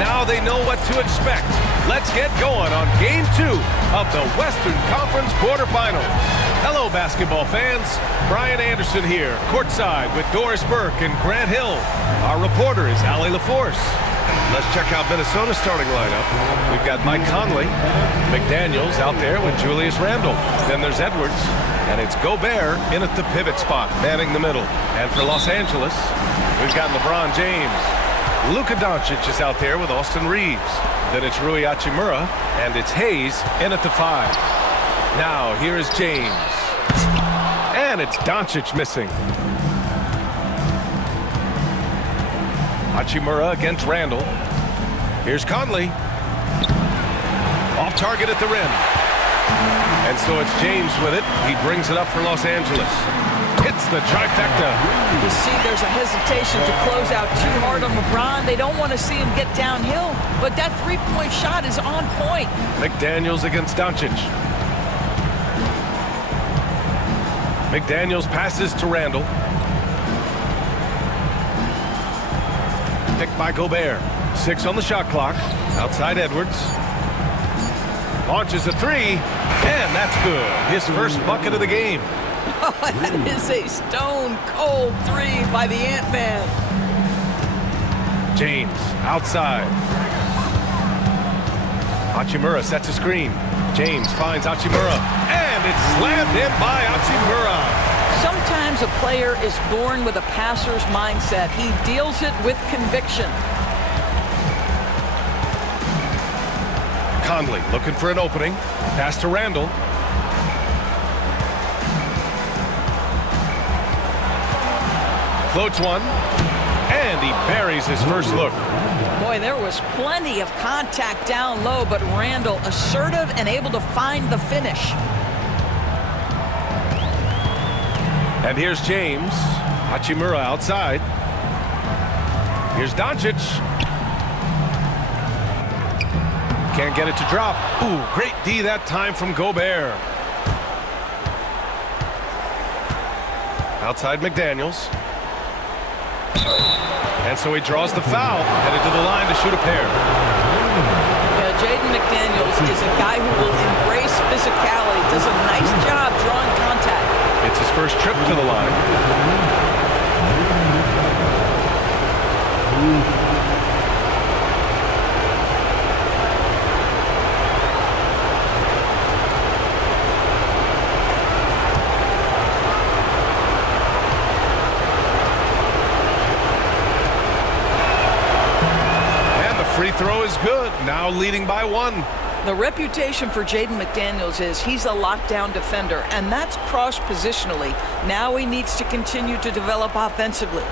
Now they know what to expect. Let's get going on Game 2 of the Western Conference quarterfinals. Hello, basketball fans. Brian Anderson here, courtside with Doris Burke and Grant Hill. Our reporter is Allie LaForce. Let's check out Minnesota's starting lineup. We've got Mike Conley, McDaniels out there with Julius Randle. Then there's Edwards, and it's Gobert in at the pivot spot, manning the middle. And for Los Angeles, we've got LeBron James. Luka Doncic is out there with Austin Reeves. Then it's Rui Hachimura, and it's Hayes in at the 5. Now here is James. And it's Doncic missing. Hachimura against Randle. Here's Conley. Off target at the rim. And so it's James with it. He brings it up for Los Angeles. Hits the trifecta. You see there's a hesitation to close out too hard on LeBron. They don't want to see him get downhill, but that three-point shot is on point. McDaniels against Doncic. McDaniels passes to Randle. Picked by Gobert. 6 on the shot clock. Outside Edwards. Launches a 3, and that's good. His first bucket of the game. Oh, that is a stone-cold 3 by the Ant-Man. James outside. Hachimura sets a screen. James finds Hachimura, and it's slammed in by Hachimura. Sometimes a player is born with a passer's mindset. He deals it with conviction. Conley looking for an opening. Pass to Randle. Floats one, and he buries his first look. Boy, there was plenty of contact down low, but Randle assertive and able to find the finish. And here's James. Hachimura outside. Here's Doncic. Can't get it to drop. Ooh, great D that time from Gobert. Outside McDaniels. And so he draws the foul, headed to the line to shoot a pair. Yeah, Jaden McDaniels is a guy who will embrace physicality, does a nice job drawing contact. It's his first trip to the line. Free throw is good, now leading by 1. The reputation for Jaden McDaniels is he's a lockdown defender, and that's cross-positionally. Now he needs to continue to develop offensively.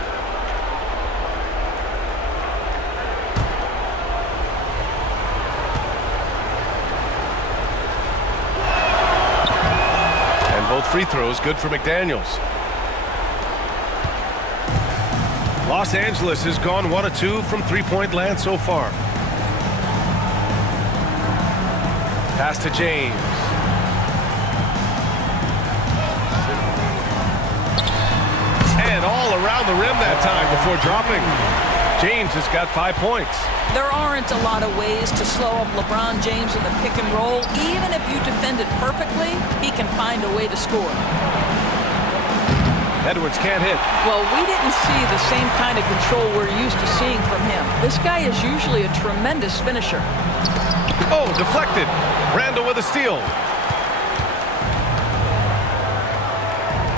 And both free throws good for McDaniels. Los Angeles has gone 1 of 2 from three-point land so far. Pass to James. And all around the rim that time before dropping. James has got 5 points. There aren't a lot of ways to slow up LeBron James in the pick and roll. Even if you defend it perfectly, he can find a way to score. Edwards can't hit. Well, we didn't see the same kind of control we're used to seeing from him. This guy is usually a tremendous finisher. Oh, deflected. Randle with a steal.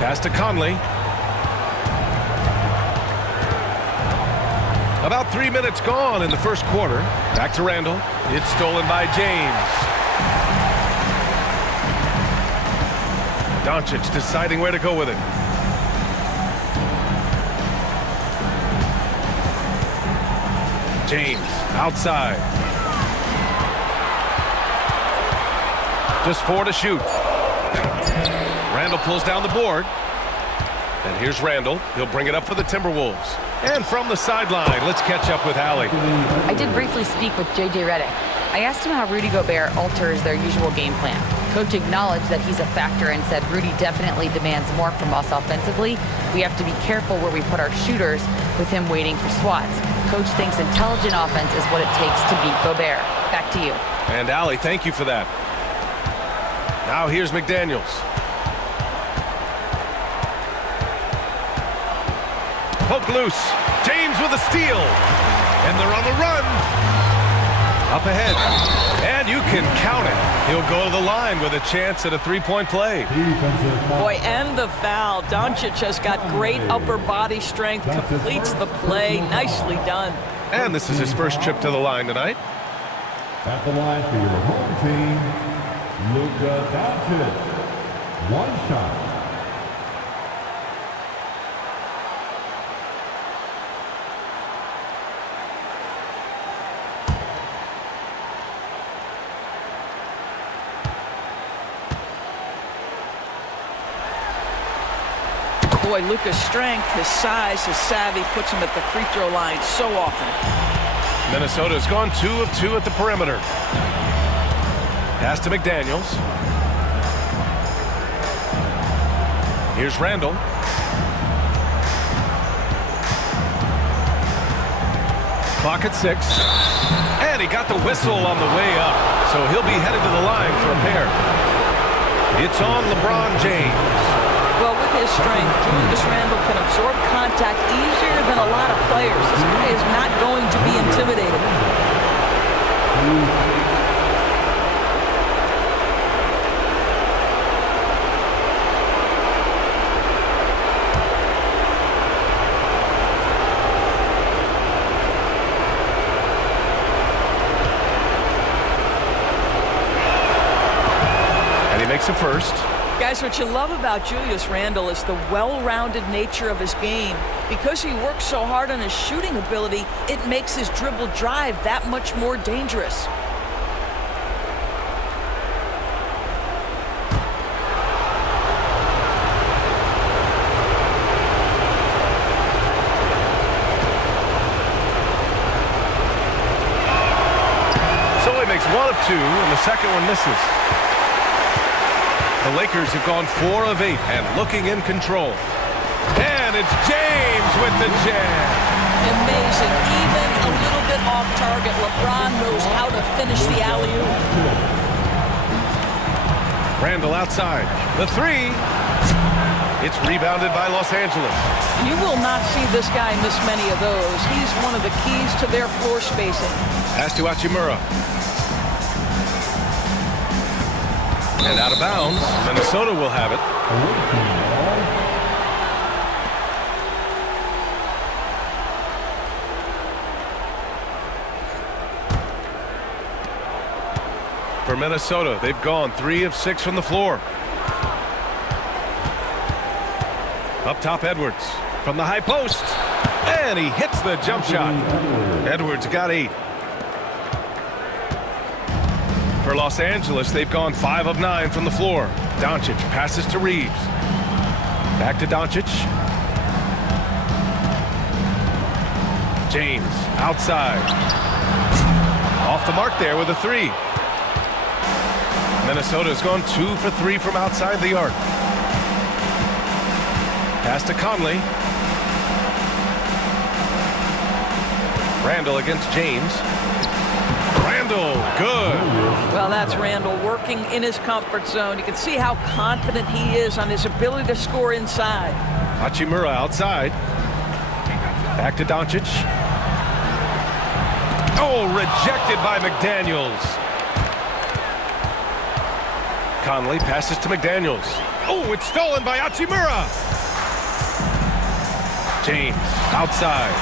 Pass to Conley. About 3 minutes gone in the first quarter. Back to Randle. It's stolen by James. Doncic deciding where to go with it. James outside. Just 4 to shoot. Randle pulls down the board. And here's Randle. He'll bring it up for the Timberwolves. And from the sideline, let's catch up with Allie. I did briefly speak with J.J. Redick. I asked him how Rudy Gobert alters their usual game plan. Coach acknowledged that he's a factor and said Rudy definitely demands more from us offensively. We have to be careful where we put our shooters with him waiting for swats. Coach thinks intelligent offense is what it takes to beat Gobert. Back to you. And Allie, thank you for that. Now here's McDaniels. Poke loose. James with a steal. And they're on the run. Up ahead. And you can count it. He'll go to the line with a chance at a three-point play. Boy, and the foul. Doncic has got great upper body strength, completes the play. Nicely done. And this is his first trip to the line tonight. At the line for your home team, Luka Doncic. One shot. Boy, Luka's strength, his size, his savvy puts him at the free throw line so often. Minnesota's gone 2 of 2 at the perimeter. Pass to McDaniels. Here's Randall. Clock at 6. And he got the whistle on the way up. So he'll be headed to the line for a pair. It's on LeBron James. Well, with his strength, Julius Randle can absorb contact easier than a lot of players. This guy is not going to be intimidated. And he makes a first. Guys, what you love about Julius Randle is the well-rounded nature of his game. Because he works so hard on his shooting ability, it makes his dribble drive that much more dangerous. So he makes 1 of 2, and the second one misses. The Lakers have gone 4 of 8 and looking in control. And it's James with the jam. Amazing. Even a little bit off target, LeBron knows how to finish the alley-oop. Randall outside. The 3. It's rebounded by Los Angeles. You will not see this guy miss many of those. He's one of the keys to their floor spacing. Pass to Hachimura. And out of bounds. Minnesota will have it. For Minnesota, they've gone 3 of 6 from the floor. Up top, Edwards from the high post. And he hits the jump shot. Edwards got 8. For Los Angeles, they've gone 5 of 9 from the floor. Doncic passes to Reeves. Back to Doncic. James outside. Off the mark there with a 3. Minnesota's gone 2 for 3 from outside the arc. Pass to Conley. Randall against James. Randall, good. Well, that's Randall working in his comfort zone. You can see how confident he is on his ability to score inside. Hachimura outside. Back to Doncic. Oh, rejected by McDaniels. Conley passes to McDaniels. Oh, it's stolen by Hachimura. James outside.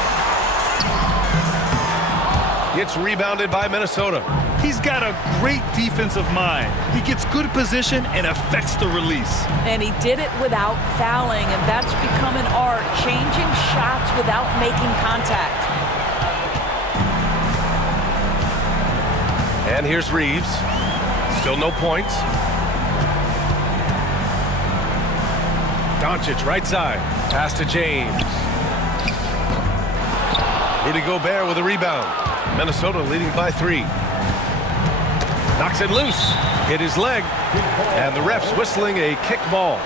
It's rebounded by Minnesota. He's got a great defensive mind. He gets good position and affects the release. And he did it without fouling, and that's become an art, changing shots without making contact. And here's Reeves. Still no points. Doncic right side. Pass to James. Rudy Gobert with a rebound. Minnesota leading by 3. Knocks it loose. Hit his leg. And the ref's whistling a kick ball.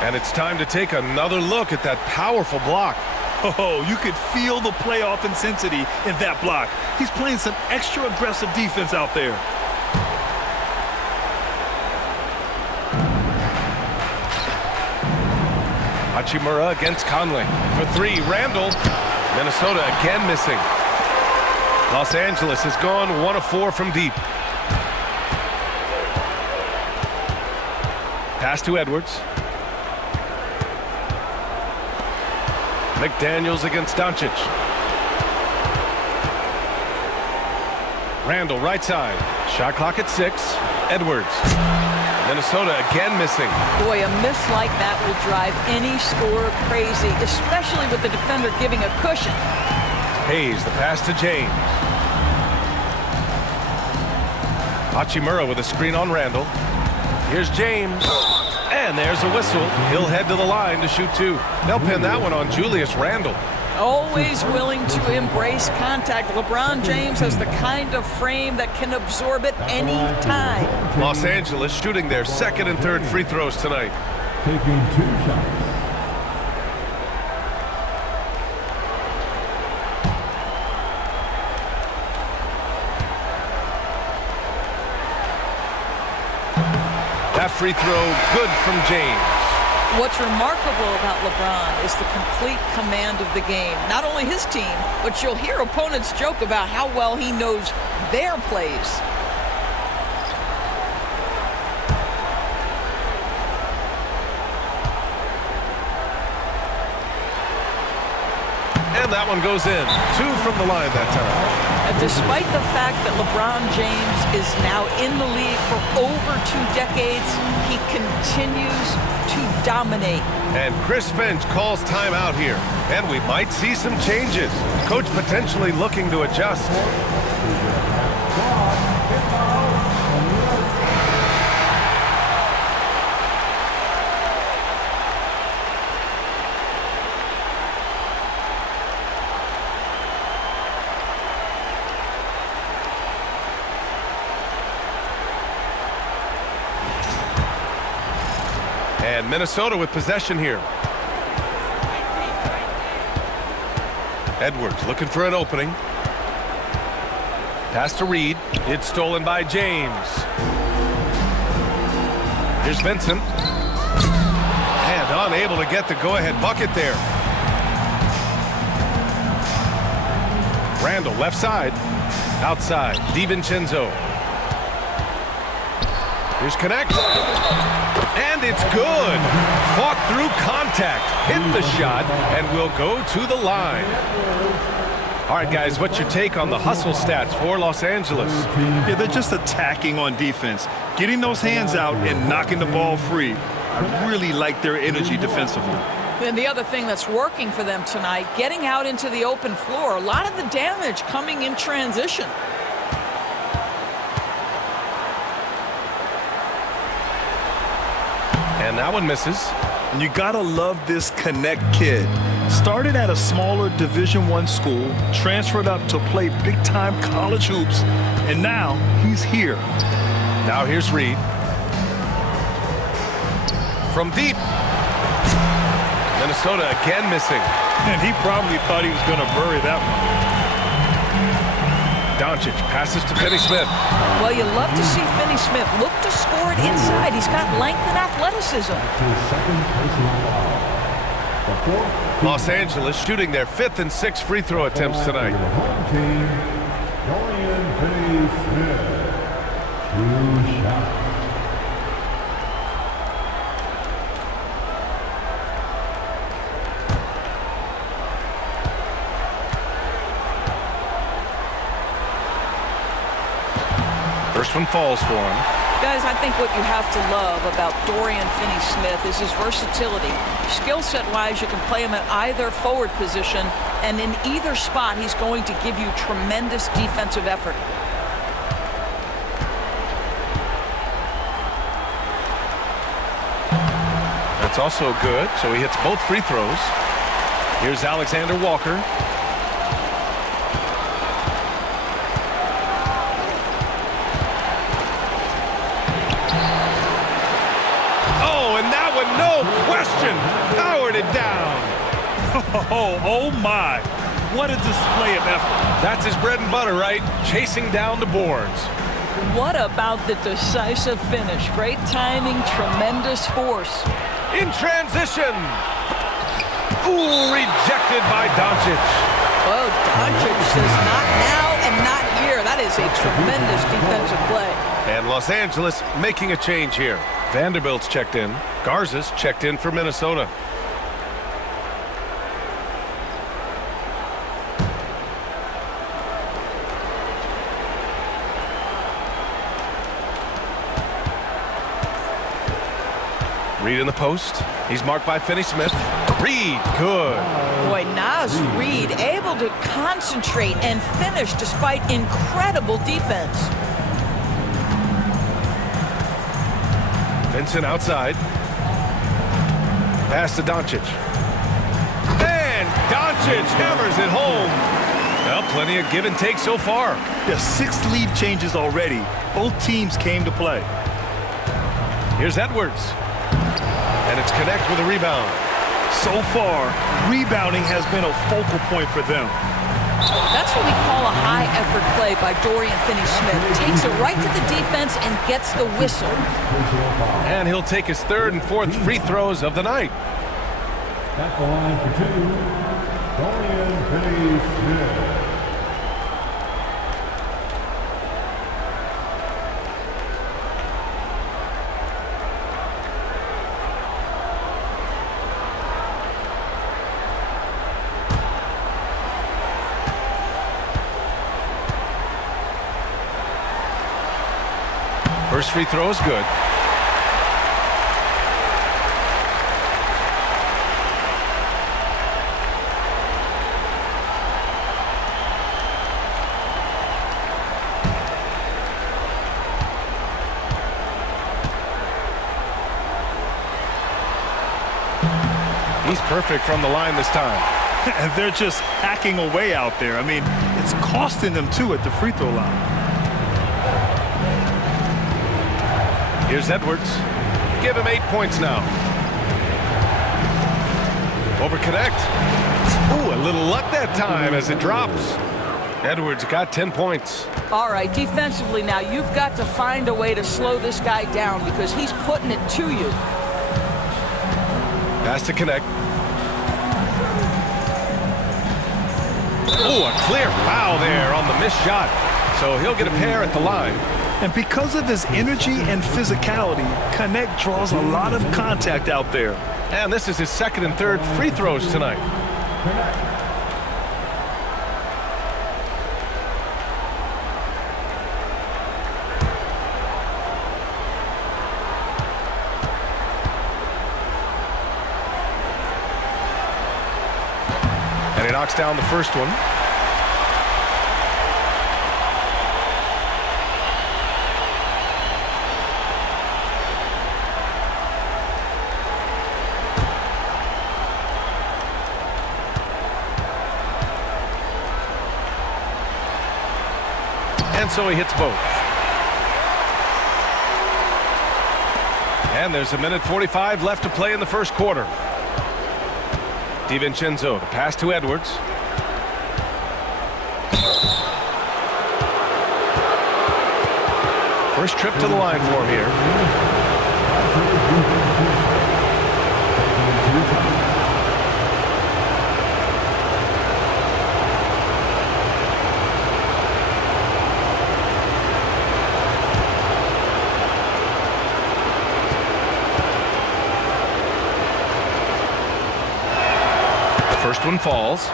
And it's time to take another look at that powerful block. Oh, you could feel the playoff intensity in that block. He's playing some extra aggressive defense out there. Hachimura against Conley. For three, Randall. Minnesota again missing. Los Angeles has gone 1 of 4 from deep. Pass to Edwards. McDaniels against Doncic. Randall right side. Shot clock at 6. Edwards. Minnesota again missing. Boy, a miss like that will drive any scorer crazy, especially with the defender giving a cushion. Hayes, the pass to James. Hachimura with a screen on Randall. Here's James. And there's a whistle. He'll head to the line to shoot 2. They'll pin that one on Julius Randall. Always willing to embrace contact. LeBron James has the kind of frame that can absorb it any time. Los Angeles shooting their second and third free throws tonight. Taking 2 shots. That free throw good from James. What's remarkable about LeBron is the complete command of the game. Not only his team, but you'll hear opponents joke about how well he knows their plays. And that one goes in. 2 from the line that time. And despite the fact that LeBron James is now in the league for over 2 decades, he continues to dominate. And Chris Finch calls timeout here. And we might see some changes. Coach potentially looking to adjust. And Minnesota with possession here. Edwards looking for an opening. Pass to Reed. It's stolen by James. Here's Vincent. And unable to get the go-ahead bucket there. Randall left side. Outside. DiVincenzo. Here's Connect. And it's good. Fought through contact. Hit the shot and will go to the line. All right, guys, what's your take on the hustle stats for Los Angeles? Yeah, they're just attacking on defense, getting those hands out and knocking the ball free. I really like their energy defensively. And the other thing that's working for them tonight, getting out into the open floor. A lot of the damage coming in transition. And that one misses. And you gotta love this Connect kid. Started at a smaller Division I school, transferred up to play big-time college hoops, and now he's here. Now here's Reed. From deep. Minnesota again missing. And he probably thought he was gonna bury that one. Doncic passes to Finney-Smith. Well, you love to see Finney-Smith look to score it inside. He's got length and athleticism. Los Angeles shooting their 5th and 6th free throw attempts tonight. First one falls for him. Guys, I think what you have to love about Dorian Finney-Smith is his versatility. Skill set-wise, you can play him at either forward position, and in either spot, he's going to give you tremendous defensive effort. That's also good, so he hits both free throws. Here's Alexander Walker. Oh, Oh my. What a display of effort. That's his bread and butter, right? Chasing down the boards. What about the decisive finish? Great timing, tremendous force. In transition. Ooh, rejected by Doncic. Oh, Doncic says not now and not here. That is a tremendous defensive play. And Los Angeles making a change here. Vanderbilt's checked in. Garza's checked in for Minnesota. Reed in the post. He's marked by Finney-Smith. Reed, good. Boy, Naz Reed able to concentrate and finish despite incredible defense. Vincent outside. Pass to Doncic. And Doncic hammers it home. Well, plenty of give and take so far. There's 6 lead changes already. Both teams came to play. Here's Edwards. And it's Connect with a rebound. So far, rebounding has been a focal point for them. That's what we call a high-effort play by Dorian Finney-Smith. Takes it right to the defense and gets the whistle. And he'll take his 3rd and 4th free throws of the night. At the line for 2, Dorian Finney-Smith. First free throw is good. He's perfect from the line this time. And they're just hacking away out there. I mean, it's costing them too at the free throw line. Here's Edwards. Give him 8 points now. Over Connect. Ooh, a little luck that time as it drops. Edwards got 10 points. All right, defensively now, you've got to find a way to slow this guy down because he's putting it to you. Pass to Connect. Ooh, a clear foul there on the missed shot. So he'll get a pair at the line. And because of his energy and physicality, Connect draws a lot of contact out there. And this is his 2nd and 3rd free throws tonight. And he knocks down the first one. And so he hits both. And there's 1:45 left to play in the first quarter. DiVincenzo, the pass to Edwards. First trip to the line for him here. First one falls.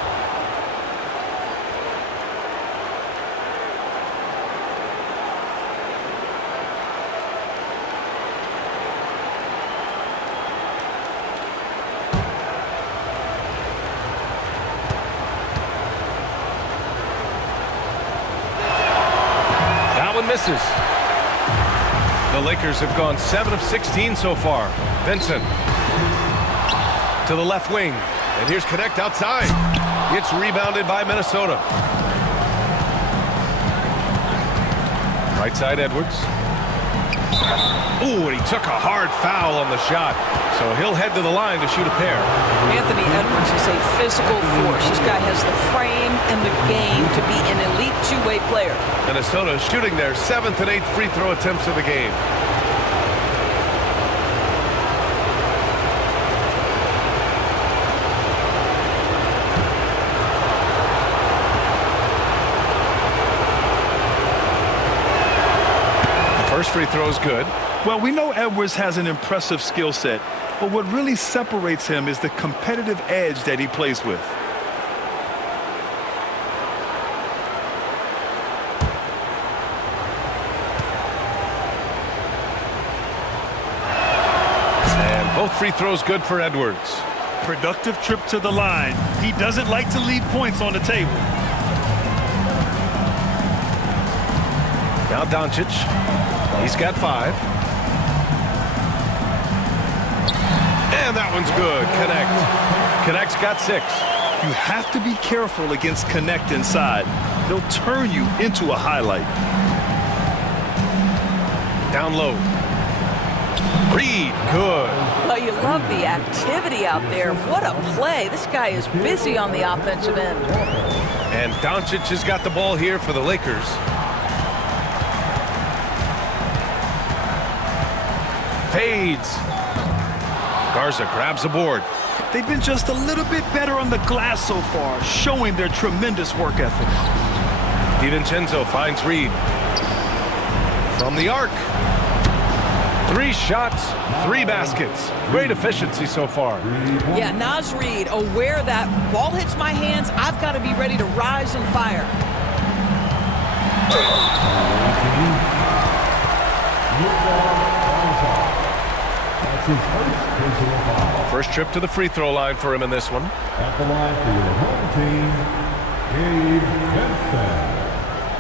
That one misses. The Lakers have gone 7 of 16 so far. Vincent to the left wing. And here's Connect outside. It's rebounded by Minnesota. Right side Edwards. Ooh, and he took a hard foul on the shot. So he'll head to the line to shoot a pair. Anthony Edwards is a physical force. This guy has the frame and the game to be an elite two-way player. Minnesota shooting their 7th and 8th free throw attempts of the game. First free throw is good. Well, we know Edwards has an impressive skill set, but what really separates him is the competitive edge that he plays with. And both free throws good for Edwards. Productive trip to the line. He doesn't like to leave points on the table. Now Doncic. He's got 5. And that one's good. Connect. Connect's got 6. You have to be careful against Connect inside. He'll turn you into a highlight. Down low. Reed, good. Well, you love the activity out there. What a play. This guy is busy on the offensive end. And Doncic has got the ball here for the Lakers. Fades. Garza grabs the board. They've been just a little bit better on the glass so far, showing their tremendous work ethic. DiVincenzo finds Reed. From the arc. 3 shots, 3 baskets. Great efficiency so far. Yeah, Naz Reid, aware that ball hits my hands, I've got to be ready to rise and fire. First trip to the free throw line for him in this one. At the line for your home team, Gabe Benson,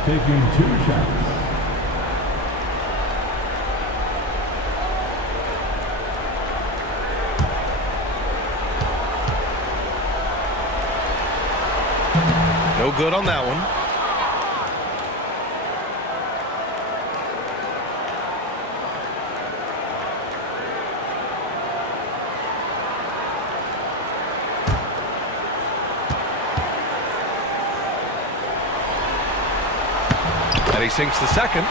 taking 2 shots. No good on that one. And he sinks the second.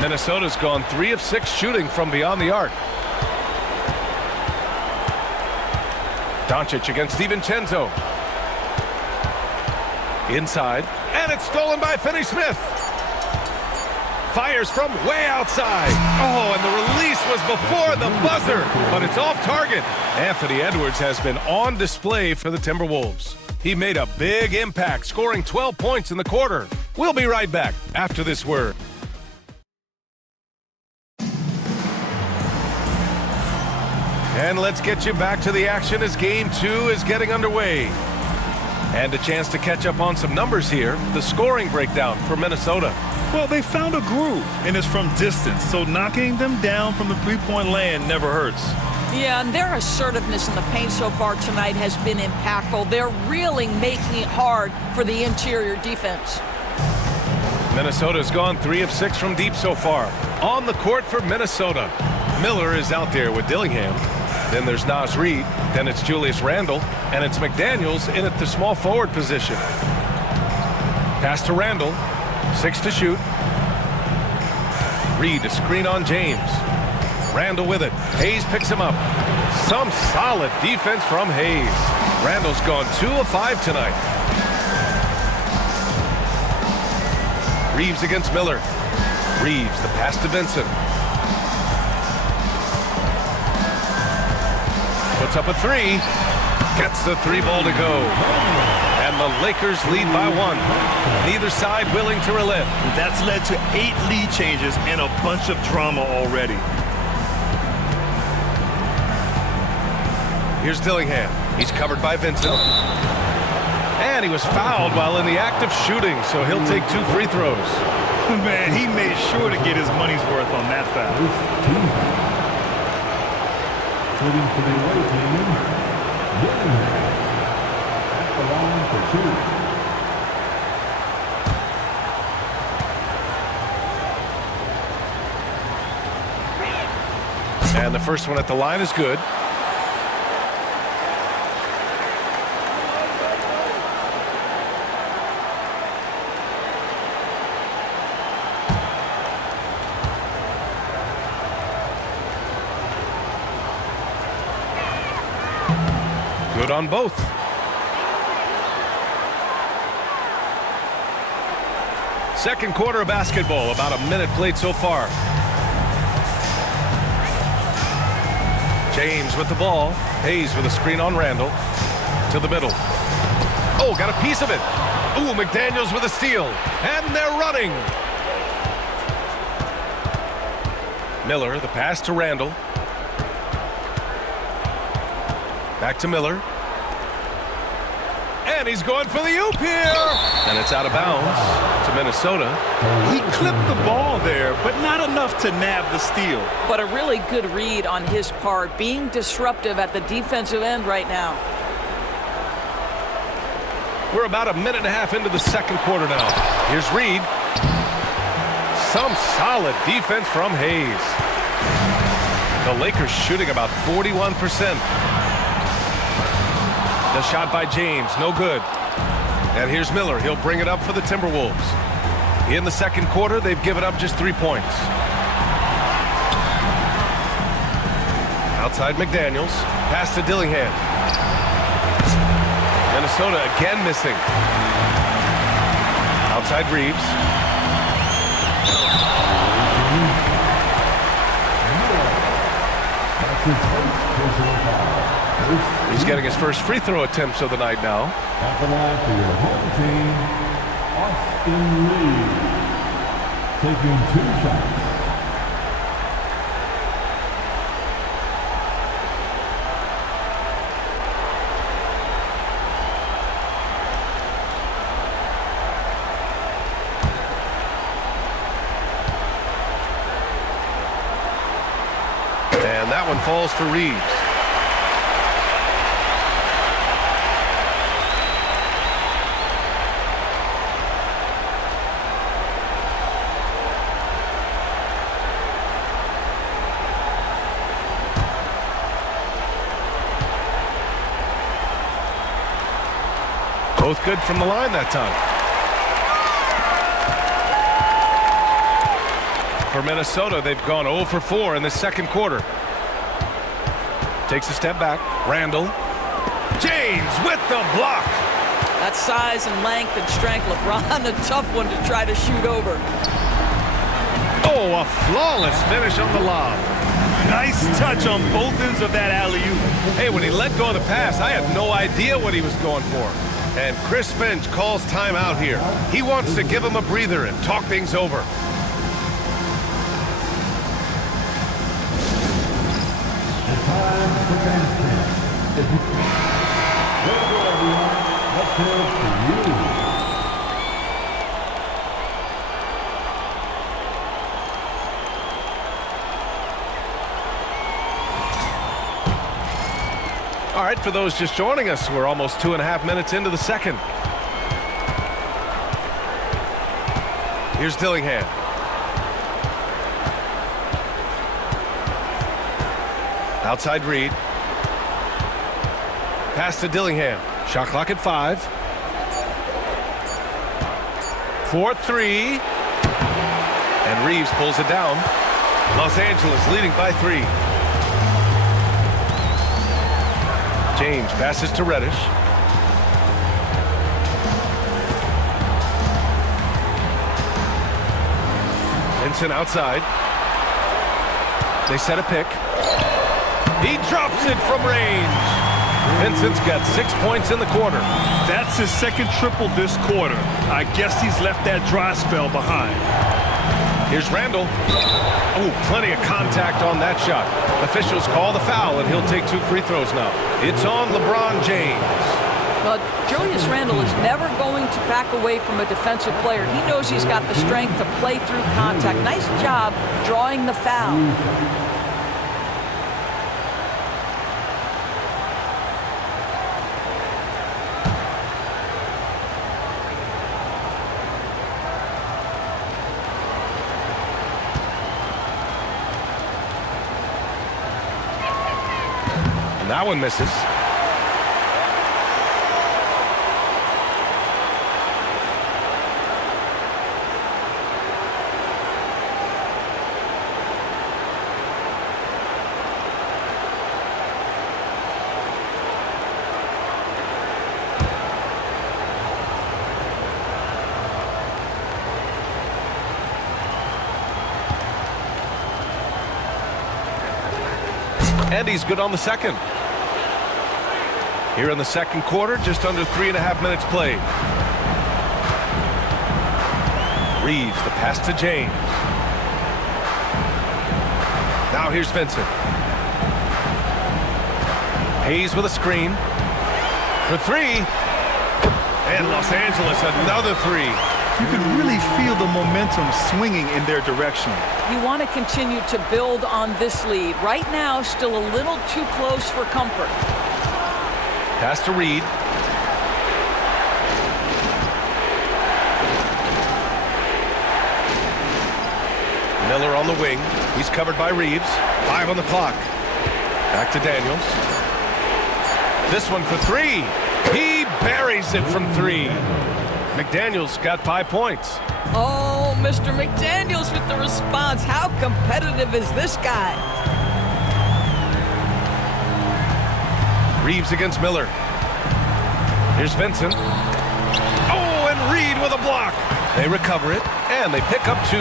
Minnesota's gone 3 of 6 shooting from beyond the arc. Doncic against DiVincenzo. Inside. And it's stolen by Finney-Smith. Fires from way outside. Oh, and the release was before the buzzer, but it's off target. Anthony Edwards has been on display for the Timberwolves. He made a big impact, scoring 12 points in the quarter. We'll be right back after this word. And let's get you back to the action as Game 2 is getting underway. And a chance to catch up on some numbers here. The scoring breakdown for Minnesota. Well, they found a groove, and it's from distance, so knocking them down from the three-point land never hurts. Yeah, and their assertiveness in the paint so far tonight has been impactful. They're really making it hard for the interior defense. Minnesota's gone 3 of 6 from deep so far. On the court for Minnesota. Miller is out there with Dillingham. Then there's Naz Reid. Then it's Julius Randle. And it's McDaniels in at the small forward position. Pass to Randle. 6 to shoot. Reid a screen on James. Randle with it. Hayes picks him up. Some solid defense from Hayes. Randle's gone 2 of 5 tonight. Reeves against Miller. Reeves the pass to Vincent. Puts up a 3. Gets the 3 ball to go. And the Lakers lead by 1. Neither side willing to relent. That's led to 8 lead changes and a bunch of drama already. Here's Dillingham. He's covered by Vincent. And he was fouled while in the act of shooting, so he'll take 2 free throws. Man, he made sure to get his money's worth on that foul. Shooting for the away team, Dillingham. At the line for 2. And the first one at the line is good. Good on both. Second quarter of basketball, about a minute played so far. James with the ball. Hayes with a screen on Randall. To the middle. Oh, got a piece of it. Ooh, McDaniels with a steal. And they're running. Miller, the pass to Randall. Back to Miller. And he's going for the oop here. And it's out of bounds to Minnesota. He clipped the ball there, but not enough to nab the steal. But a really good read on his part, being disruptive at the defensive end right now. We're about a minute and a half into the second quarter now. Here's Reed. Some solid defense from Hayes. The Lakers shooting about 41%. The shot by James, no good. And here's Miller. He'll bring it up for the Timberwolves. In the second quarter, they've given up just 3 points. Outside McDaniels. Pass to Dillingham. Minnesota again missing. Outside Reeves. He's getting his first free throw attempts of the night now. At the line for your home team, Austin Reed, taking 2 shots. And that one falls for Reeves. Both good from the line that time. For Minnesota, they've gone 0 for 4 in the second quarter. Takes a step back. Randall. James with the block. That size and length and strength, LeBron, a tough one to try to shoot over. Oh, a flawless finish on the lob. Nice touch on both ends of that alley-oop. Hey, when he let go of the pass, I had no idea what he was going for. And Chris Finch calls timeout here. He wants to give him a breather and talk things over. All right, for those just joining us, we're almost 2.5 minutes into the second. Here's Dillingham. Outside Reed. Pass to Dillingham. Shot clock at 5. 4-3. And Reeves pulls it down. Los Angeles leading by 3. James passes to Reddish. Vincent outside. They set a pick. He drops it from range. Vincent's got 6 points in the quarter. That's his second triple this quarter. I guess he's left that dry spell behind. Here's Randall. Oh, plenty of contact on that shot. Officials call the foul, and he'll take 2 free throws now. It's on LeBron James. Well, Julius Randle is never going to back away from a defensive player. He knows he's got the strength to play through contact. Nice job drawing the foul. And that one misses. And he's good on the second. Here in the second quarter, just under 3.5 minutes played. Reeves, the pass to James. Now here's Vincent. Hayes with a screen. For three. And Los Angeles, another three. You can really feel the momentum swinging in their direction. You want to continue to build on this lead. Right now, still a little too close for comfort. Pass to Reed. Miller on the wing. He's covered by Reeves. 5 on the clock. Back to Daniels. This one for three. He buries it from three. McDaniels got 5 points. Oh, Mr. McDaniels with the response. How competitive is this guy? Reeves against Miller. Here's Vincent. Oh, and Reed with a block. They recover it, and they pick up 2.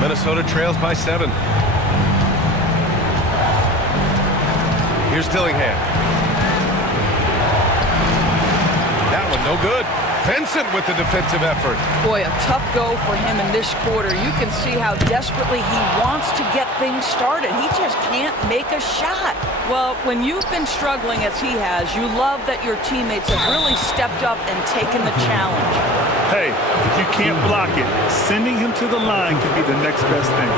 Minnesota trails by 7. Here's Dillingham. That one no good. Vincent with the defensive effort. Boy, a tough go for him in this quarter. You can see how desperately he wants to get things started. He just can't make a shot. Well, when you've been struggling as he has, you love that your teammates have really stepped up and taken the challenge. Hey, if you can't block it, sending him to the line could be the next best thing.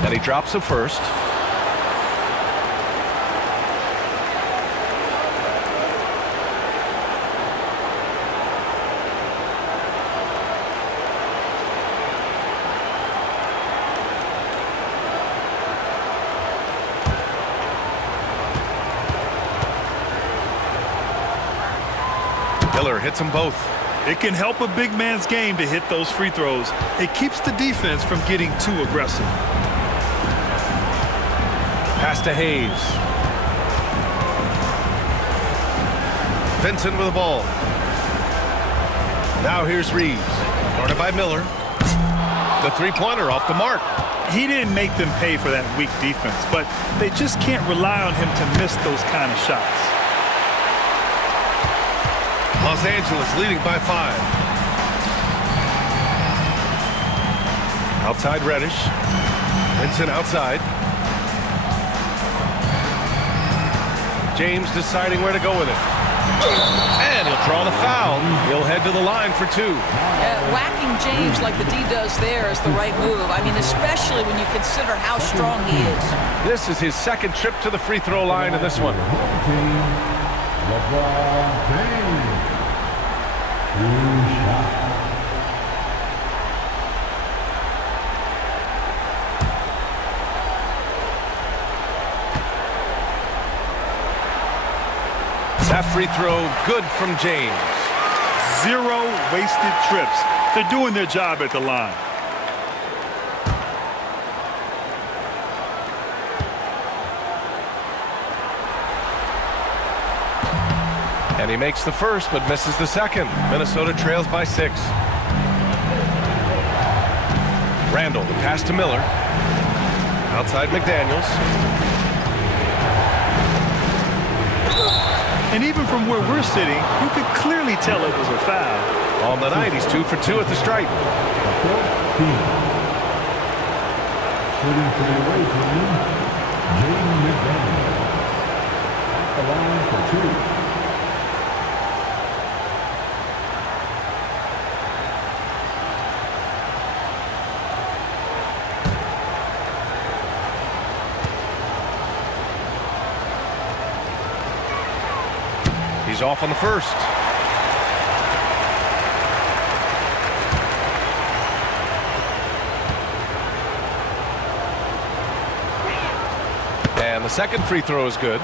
And he drops it first. Miller hits them both. It can help a big man's game to hit those free throws. It keeps the defense from getting too aggressive. Pass to Hayes. Vincent with the ball. Now here's Reeves. Guarded by Miller. The three-pointer off the mark. He didn't make them pay for that weak defense, but they just can't rely on him to miss those kind of shots. Los Angeles leading by 5. Outside Reddish. Vincent outside. James deciding where to go with it. And he'll draw the foul. He'll head to the line for 2. Whacking James like the D does there is the right move. I mean, especially when you consider how strong he is. This is his second trip to the free throw line in this one. LeBron James. 2 shots. That free throw good from James. 0 wasted trips. They're doing their job at the line. And he makes the first but misses the second. Minnesota trails by 6. Randall, the pass to Miller. Outside McDaniels. And even from where we're sitting, you could clearly tell it was a foul. On the night, he's 2 for 2 at the stripe. 14. Shooting for the away team, James McDaniels. At the line for 2. He's off on the first. And the second free throw is good.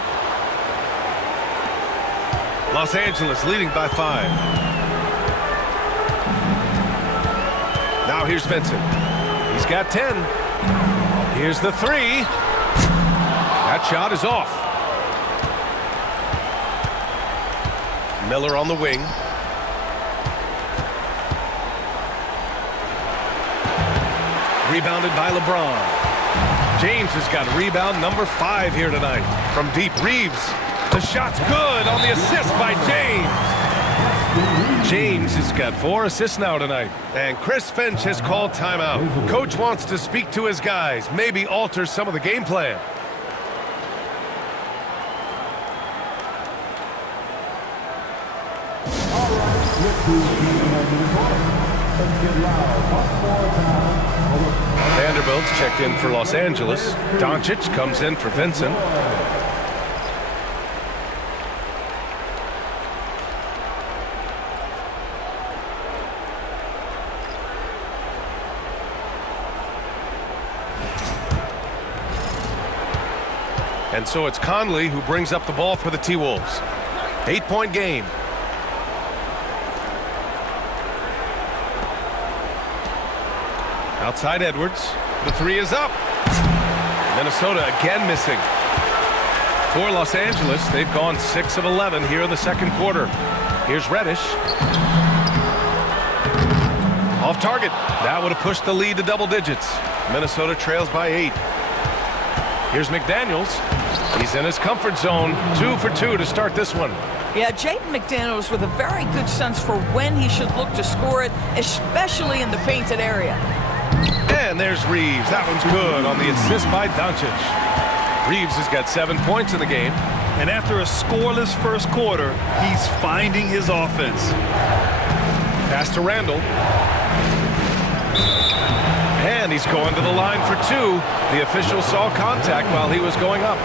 Los Angeles leading by 5. Now here's Vincent. He's got 10. Here's the 3. That shot is off. Miller on the wing. Rebounded by LeBron. James has got rebound number 5 here tonight. From deep, Reeves. The shot's good on the assist by James. James has got 4 assists now tonight. And Chris Finch has called timeout. Coach wants to speak to his guys, maybe alter some of the game plan. Vanderbilt's checked in for Los Angeles. Doncic comes in for Vincent. And so it's Conley who brings up the ball for the T-Wolves. 8-point game. Outside Edwards. The 3 is up. Minnesota again missing. For Los Angeles, they've gone 6 of 11 here in the second quarter. Here's Reddish. Off target. That would have pushed the lead to double digits. Minnesota trails by 8. Here's McDaniels. He's in his comfort zone. 2 for 2 to start this one. Yeah, Jaden McDaniels with a very good sense for when he should look to score it, especially in the painted area. And there's Reeves. That one's good on the assist by Doncic. Reeves has got 7 points in the game. And after a scoreless first quarter, he's finding his offense. Pass to Randall. And he's going to the line for 2. The official saw contact while he was going up.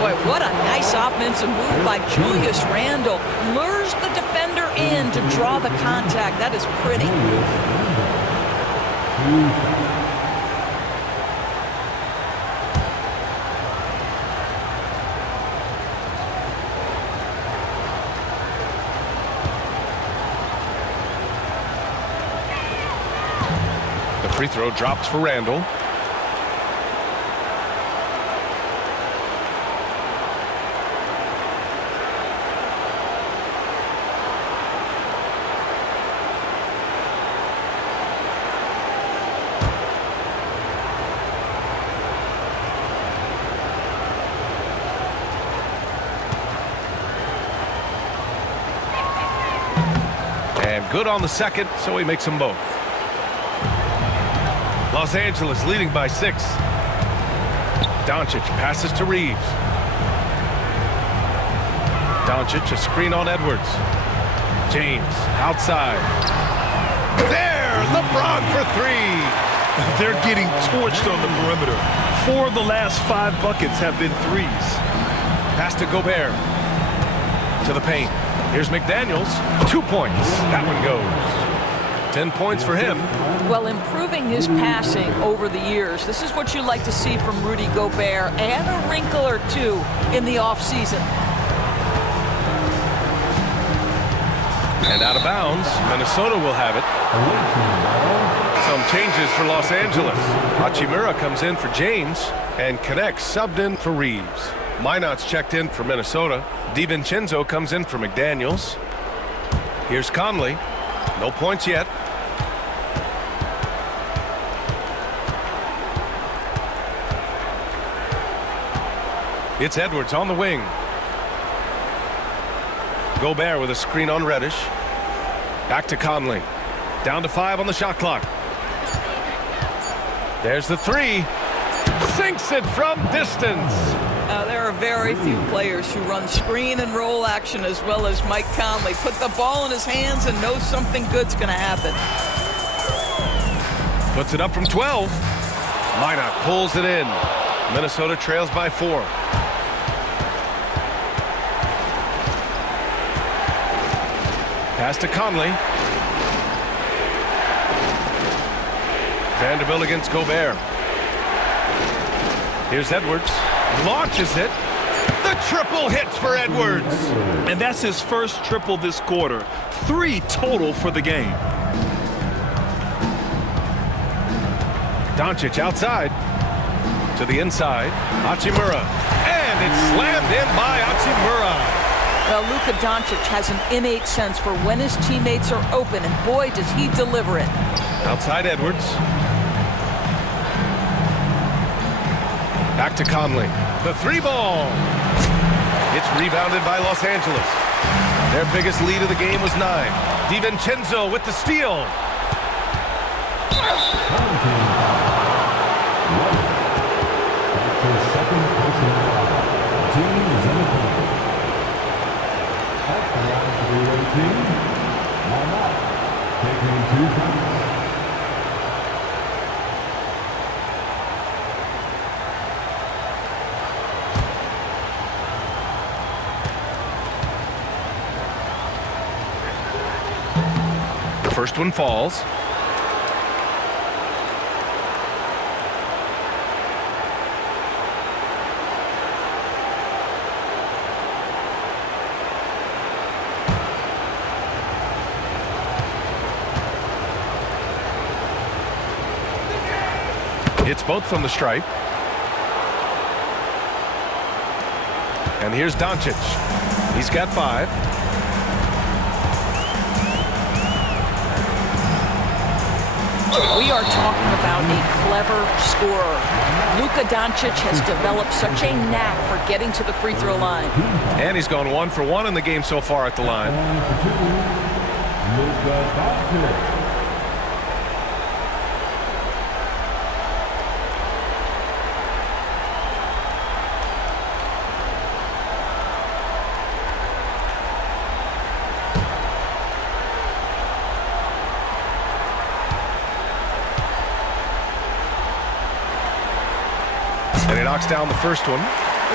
Boy, what a nice offensive move by Julius Randle. Lures the defender in to draw the contact. That is pretty. The free throw drops for Randall. And good on the second, so he makes them both. Los Angeles leading by 6. Doncic passes to Reeves. Doncic, a screen on Edwards. James outside. There, LeBron for 3. They're getting torched on the perimeter. 4 of the last 5 buckets have been 3s. Pass to Gobert. To the paint. Here's McDaniels. 2 points. That one goes. 10 points for him. Well, improving his passing over the years. This is what you like to see from Rudy Gobert, and a wrinkle or 2 in the offseason. And out of bounds, Minnesota will have it. Some changes for Los Angeles. Hachimura comes in for James, and connects subbed in for Reeves. Minot's checked in for Minnesota. DiVincenzo comes in for McDaniels. Here's Conley. No points yet. It's Edwards on the wing. Gobert with a screen on Reddish. Back to Conley. Down to 5 on the shot clock. There's the 3. Sinks it from distance. There are very few players who run screen and roll action as well as Mike Conley. Put the ball in his hands and knows something good's going to happen. Puts it up from 12. Minot pulls it in. Minnesota trails by 4. Pass to Conley. Vanderbilt against Gobert. Here's Edwards. Launches it. The triple hits for Edwards. And that's his first triple this quarter. 3 total for the game. Doncic outside. To the inside. Hachimura. And it's slammed in by Hachimura. Well, Luka Doncic has an innate sense for when his teammates are open, and boy, does he deliver it. Outside Edwards. Back to Conley. The 3-ball. It's rebounded by Los Angeles. Their biggest lead of the game was 9. DiVincenzo with the steal. The first one falls. It's both from the stripe. And here's Doncic. He's got 5. We are talking about a clever scorer. Luka Doncic has developed such a knack for getting to the free throw line. And he's gone 1 for 1 in the game so far at the line. And he knocks down the first one.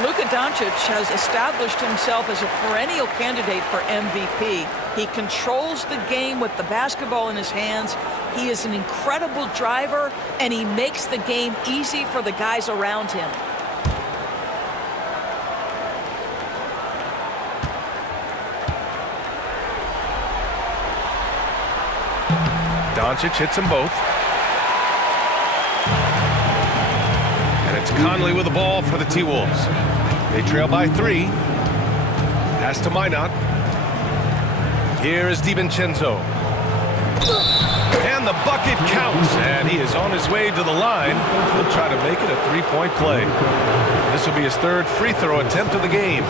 Luka Doncic has established himself as a perennial candidate for MVP. He controls the game with the basketball in his hands. He is an incredible driver, and he makes the game easy for the guys around him. Doncic hits them both. It's Conley with the ball for the T-Wolves. They trail by 3. Pass to Minot. Here is DiVincenzo. And the bucket counts. And he is on his way to the line. He'll try to make it a 3-point play. This will be his 3rd free throw attempt of the game.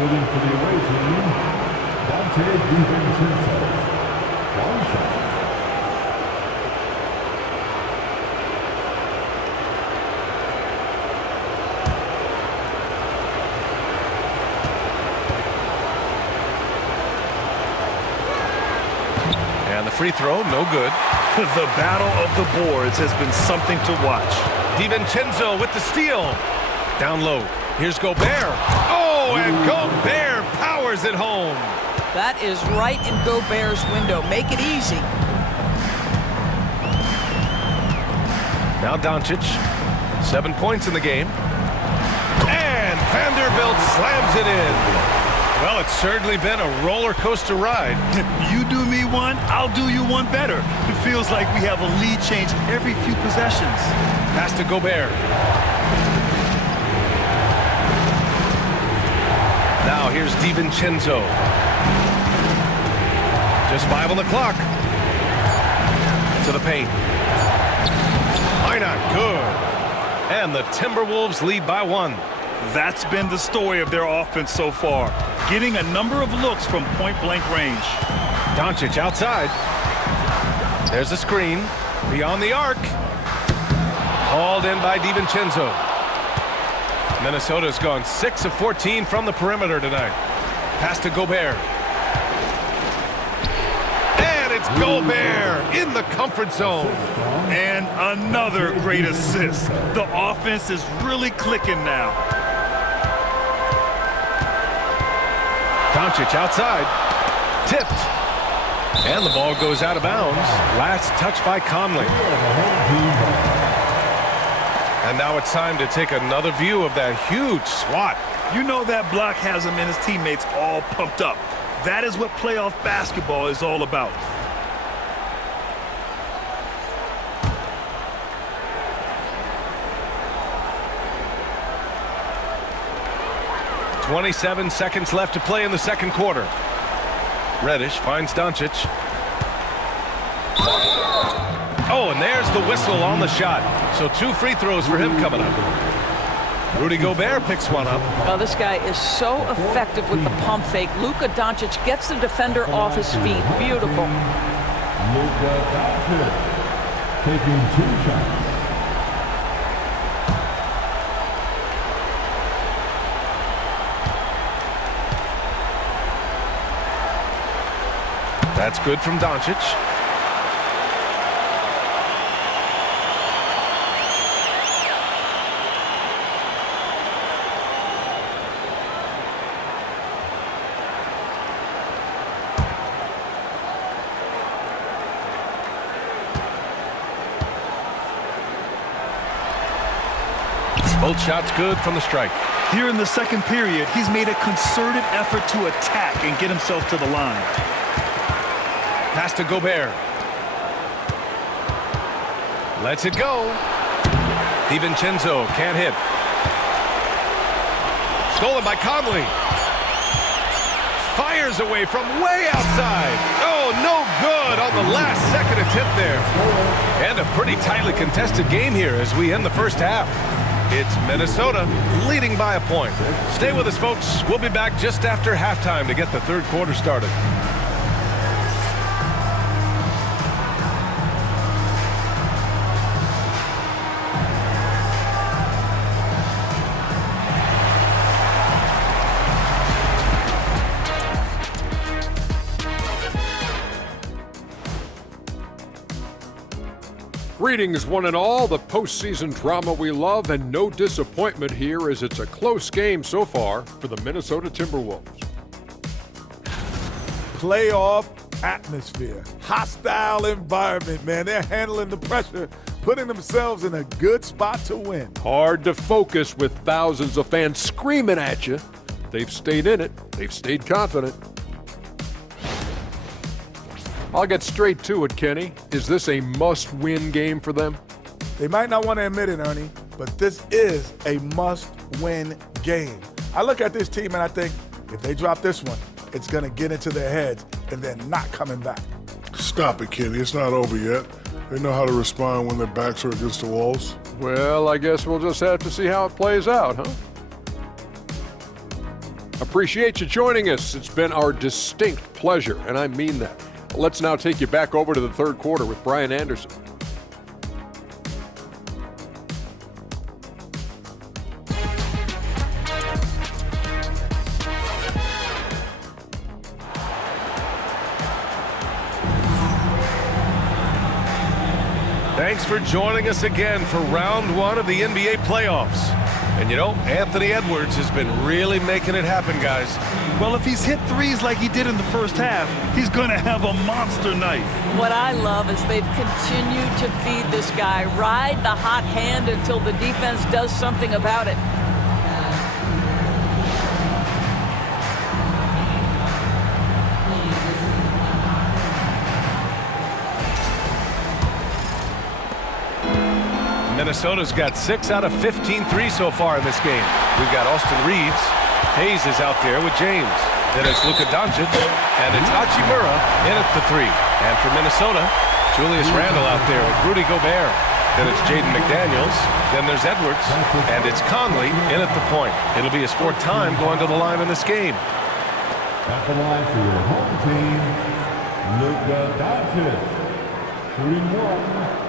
Shooting for the away team, DiVincenzo. One shot. And the free throw, no good. The battle of the boards has been something to watch. DiVincenzo with the steal. Down low. Here's Gobert. Oh, and Gobert powers it home. That is right in Gobert's window. Make it easy. Now Doncic. 7 points in the game. And Vanderbilt slams it in. Well, it's certainly been a roller coaster ride. You do me one, I'll do you one better. It feels like we have a lead change every few possessions. Pass to Gobert. Now here's DiVincenzo. Just 5 on the clock. To the paint. Minot, good. And the Timberwolves lead by 1. That's been the story of their offense so far. Getting a number of looks from point-blank range. Doncic outside. There's a screen. Beyond the arc. Hauled in by DiVincenzo. Minnesota's gone 6 of 14 from the perimeter tonight. Pass to Gobert. And it's Gobert in the comfort zone. And another great assist. The offense is really clicking now. Doncic outside. Tipped. And the ball goes out of bounds. Last touch by Conley. And now it's time to take another view of that huge swat. You know that block has him and his teammates all pumped up. That is what playoff basketball is all about. .27 seconds left to play in the second quarter. Reddish finds Doncic. Oh, and there's the whistle on the shot. So 2 free throws for him coming up. Rudy Gobert picks one up. Oh, this guy is so effective with the pump fake. Luka Doncic gets the defender off his feet. Beautiful. Luka Doncic taking 2 shots. That's good from Doncic. Both shots good from the strike. Here in the second period, he's made a concerted effort to attack and get himself to the line. Pass to Gobert. Lets it go. DiVincenzo can't hit. Stolen by Conley. Fires away from way outside. Oh, no good on the last second attempt there. And a pretty tightly contested game here as we end the first half. It's Minnesota leading by a point. Stay with us, folks. We'll be back just after halftime to get the third quarter started. Greetings, one and all. The postseason drama we love, and no disappointment here as it's a close game so far for the Minnesota Timberwolves. Playoff atmosphere, hostile environment, man. They're handling the pressure, putting themselves in a good spot to win. Hard to focus with thousands of fans screaming at you. They've stayed in it. They've stayed confident. I'll get straight to it, Kenny. Is this a must-win game for them? They might not want to admit it, Ernie, but this is a must-win game. I look at this team and I think if they drop this one, it's going to get into their heads and they're not coming back. Stop it, Kenny. It's not over yet. They know how to respond when their backs are against the walls. Well, I guess we'll just have to see how it plays out, huh? Appreciate you joining us. It's been our distinct pleasure, and I mean that. Let's now take you back over to the third quarter with Brian Anderson. Thanks for joining us again for round one of the NBA playoffs. And you know, Anthony Edwards has been really making it happen, guys. Well, if he's hit threes like he did in the first half, he's going to have a monster night. What I love is they've continued to feed this guy, ride the hot hand until the defense does something about it. Minnesota's got 6 out of 15 threes so far in this game. We've got Austin Reeves. Hayes is out there with James. Then it's Luka Doncic, and it's Hachimura in at the 3. And for Minnesota, Julius Randle out there with Rudy Gobert. Then it's Jaden McDaniels. Then there's Edwards, and it's Conley in at the point. It'll be his 4th time going to the line in this game. At the line for your home team, Luka Doncic, shooting 1.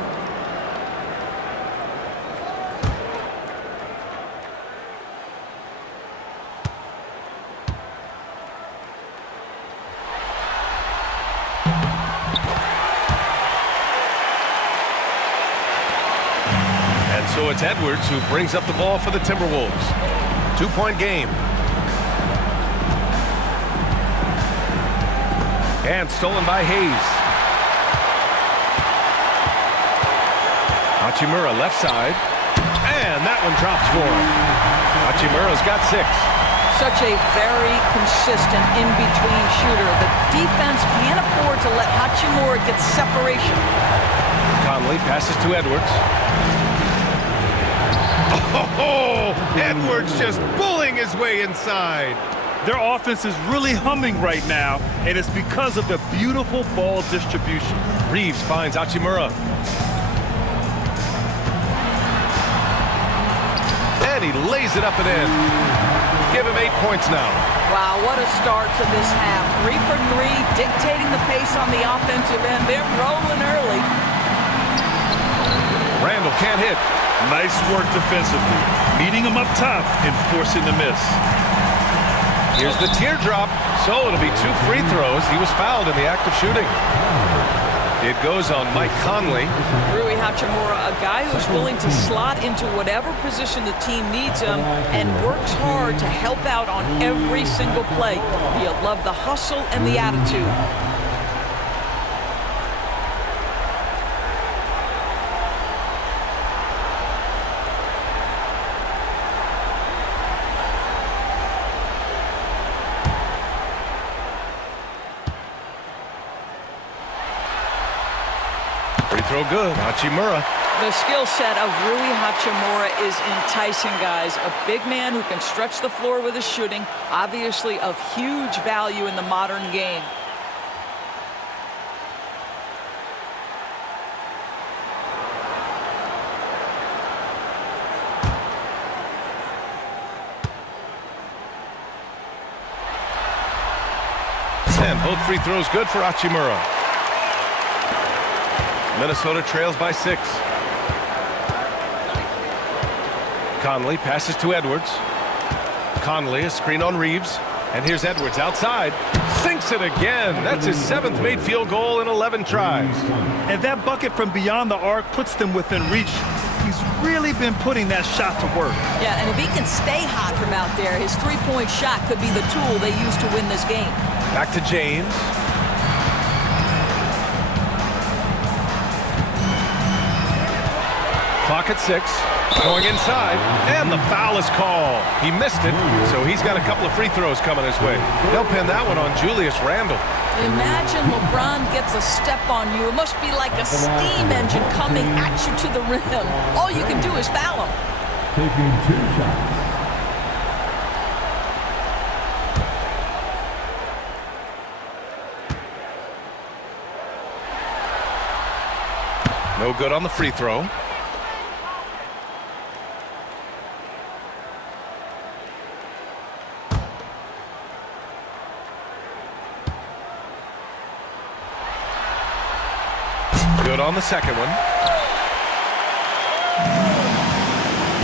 So it's Edwards who brings up the ball for the Timberwolves. 2-point game. And stolen by Hayes. Hachimura left side. And that one drops for him. Hachimura's got 6. Such a very consistent in-between shooter. The defense can't afford to let Hachimura get separation. Conley passes to Edwards. Oh, Edwards just bullying his way inside. Their offense is really humming right now, and it's because of the beautiful ball distribution. Reeves finds Hachimura. And he lays it up and in. Give him 8 points now. Wow, what a start to this half. 3 for 3, dictating the pace on the offensive end. They're rolling early. Randall can't hit. Nice work defensively, meeting him up top and forcing the miss. Here's the teardrop. So it'll be 2 free throws. He was fouled in the act of shooting. It goes on Mike Conley. Rui Hachimura, a guy who's willing to slot into whatever position the team needs him and works hard to help out on every single play. You love the hustle and the attitude. Free throw good. Hachimura. The skill set of Rui Hachimura is enticing, guys. A big man who can stretch the floor with his shooting, obviously of huge value in the modern game. And both free throws good for Hachimura. Minnesota trails by 6. Conley passes to Edwards. Conley, a screen on Reeves. And here's Edwards outside. Sinks it again. That's his 7th made field goal in 11 tries. And that bucket from beyond the arc puts them within reach. He's really been putting that shot to work. Yeah, and if he can stay hot from out there, his three-point shot could be the tool they use to win this game. Back to James. Clock at 6. Going inside. And the foul is called. He missed it, so he's got a couple of free throws coming his way. They'll pin that one on Julius Randle. Imagine LeBron gets a step on you. It must be like a steam engine coming at you to the rim. All you can do is foul him. Taking 2 shots. No good on the free throw. Good on the second one.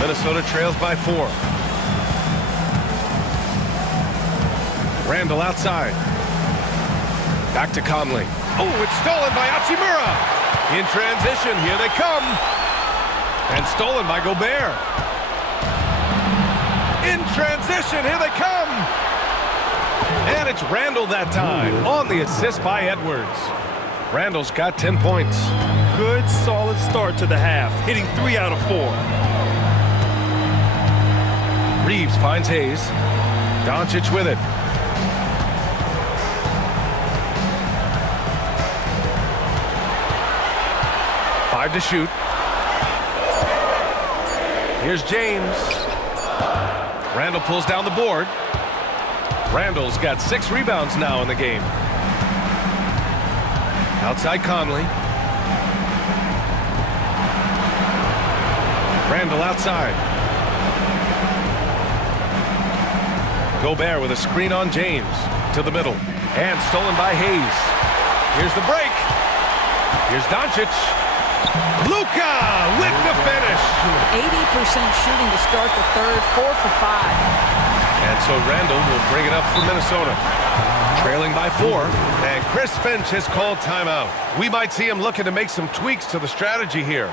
Minnesota trails by 4. Randall outside. Back to Conley. Oh, it's stolen by Hachimura. In transition, here they come. And stolen by Gobert. In transition, here they come. And it's Randall that time on the assist by Edwards. Randall's got 10 points. Good, solid start to the half, hitting 3 out of 4. Reeves finds Hayes. Doncic with it. Five to shoot. Here's James. Randall pulls down the board. Randall's got 6 rebounds now in the game. Outside Conley. Randall outside. Gobert with a screen on James. To the middle. And stolen by Hayes. Here's the break. Here's Doncic. Luka with the finish. 80% shooting to start the third, 4 for 5. And so Randall will bring it up for Minnesota. Trailing by 4, and Chris Finch has called timeout. We might see him looking to make some tweaks to the strategy here.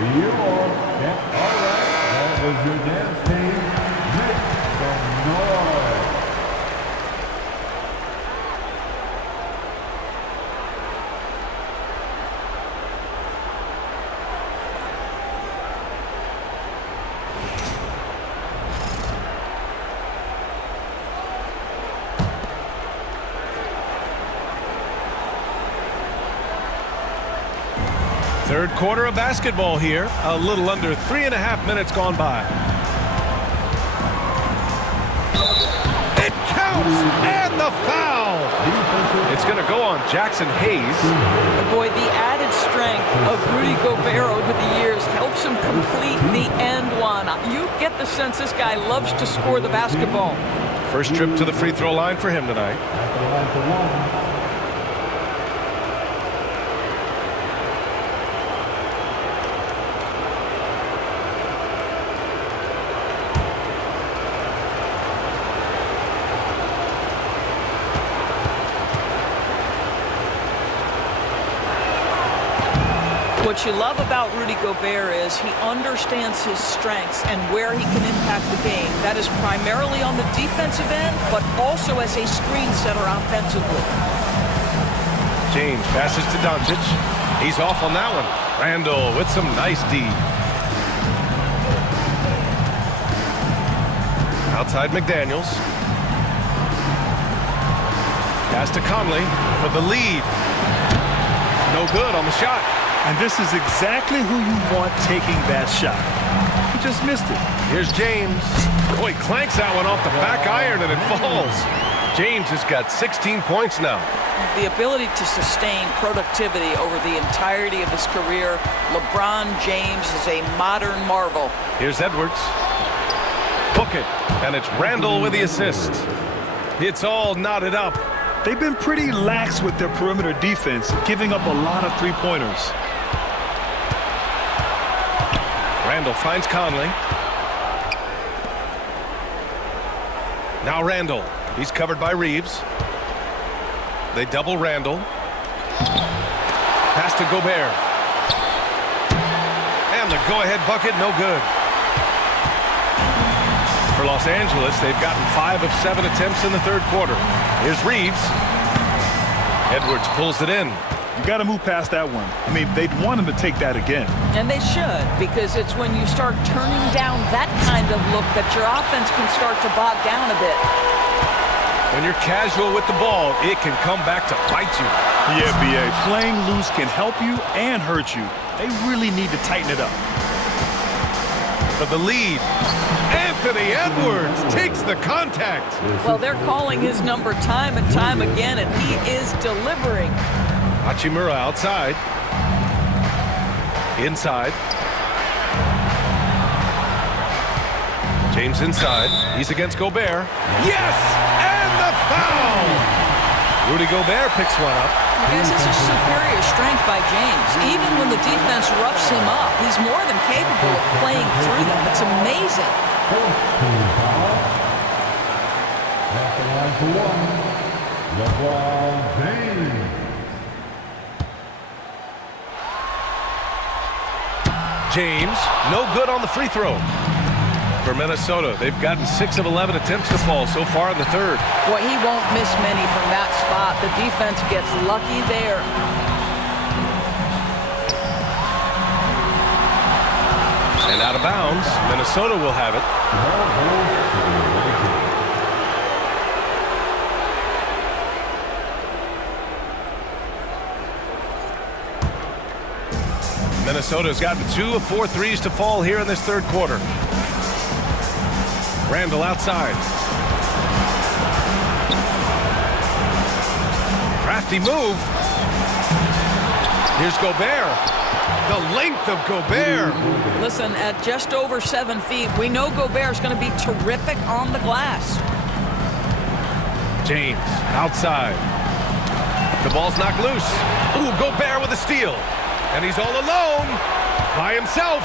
You all, yeah, all right. That was your dance team. Make some noise. Third quarter of basketball here. A little under 3.5 minutes gone by. It counts! And the foul! It's going to go on Jackson Hayes. Boy, the added strength of Rudy Gobert over the years helps him complete the end one. You get the sense this guy loves to score the basketball. First trip to the free throw line for him tonight. At the line for one. What you love about Rudy Gobert is he understands his strengths and where he can impact the game. That is primarily on the defensive end, but also as a screen setter offensively. James passes to Doncic. He's off on that one. Randall with some nice D. Outside McDaniels. Pass to Conley for the lead. No good on the shot. And this is exactly who you want taking that shot. He just missed it. Here's James. Oh, he clanks that one off the back iron and it falls. James has got 16 points now. The ability to sustain productivity over the entirety of his career. LeBron James is a modern marvel. Here's Edwards. Book it. And it's Randall with the assist. It's all knotted up. They've been pretty lax with their perimeter defense, giving up a lot of three-pointers. Randall finds Conley. Now Randall. He's covered by Reeves. They double Randall. Pass to Gobert. And the go-ahead bucket, no good. For Los Angeles, they've gotten 5 of 7 attempts in the third quarter. Here's Reeves. Edwards pulls it in. You got to move past that one. I mean, they'd want him to take that again. And they should, because it's when you start turning down that kind of look that your offense can start to bog down a bit. When you're casual with the ball, it can come back to bite you. Yeah, B.A. Playing loose can help you and hurt you. They really need to tighten it up. For the lead, Anthony Edwards takes the contact. Well, they're calling his number time and time again, and he is delivering. Hachimura outside. Inside. James inside. He's against Gobert. Yes! And the foul! Rudy Gobert picks one up. Guys, this is superior strength by James. Even when the defense roughs him up, he's more than capable of playing through them. It's amazing. At the line for one, LeBron James. James, no good on the free throw. For Minnesota, they've gotten 6 of 11 attempts to fall so far in the third. Boy, he won't miss many from that spot. The defense gets lucky there. And out of bounds, Minnesota will have it. Minnesota's gotten 2 of 4 threes to fall here in this third quarter. Randall outside. Crafty move. Here's Gobert. The length of Gobert. Listen, at just over 7 feet, we know Gobert's going to be terrific on the glass. James outside. The ball's knocked loose. Ooh, Gobert with a steal. And he's all alone by himself.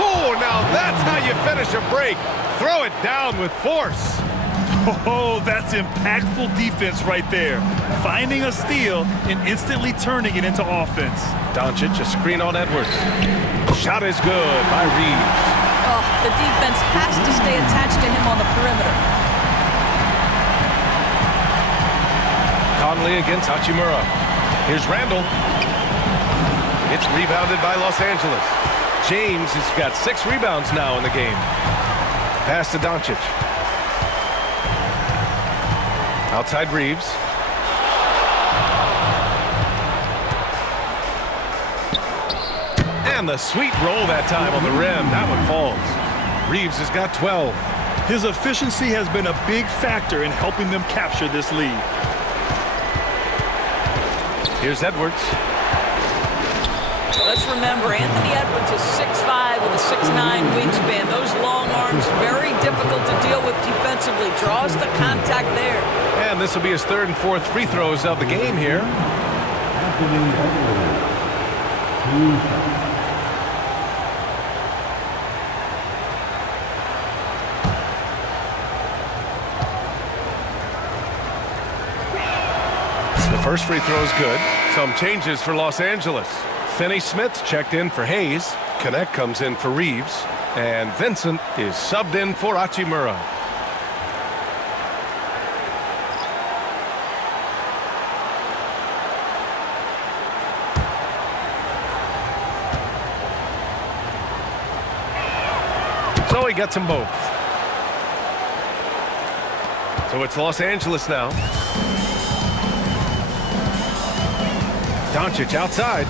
Oh, now that's how you finish a break. Throw it down with force. Oh, that's impactful defense right there. Finding a steal and instantly turning it into offense. Doncic, a screen on Edwards. Shot is good by Reeves. Oh, the defense has to stay attached to him on the perimeter. Conley against Hachimura. Here's Randall. It's rebounded by Los Angeles. James has got 6 rebounds now in the game. Pass to Doncic. Outside Reeves. And the sweet roll that time on the rim. That one falls. Reeves has got 12. His efficiency has been a big factor in helping them capture this lead. Here's Edwards. Let's remember, Anthony Edwards is 6'5" with a 6'9" wingspan. Those long arms, very difficult to deal with defensively. Draws the contact there. And this will be his 3rd and 4th free throws of the game here. Anthony Edwards. 2 shots. The first free throw is good. Some changes for Los Angeles. Finney Smith checked in for Hayes. Connect comes in for Reeves. And Vincent is subbed in for Hachimura. So he gets them both. So it's Los Angeles now. Doncic outside.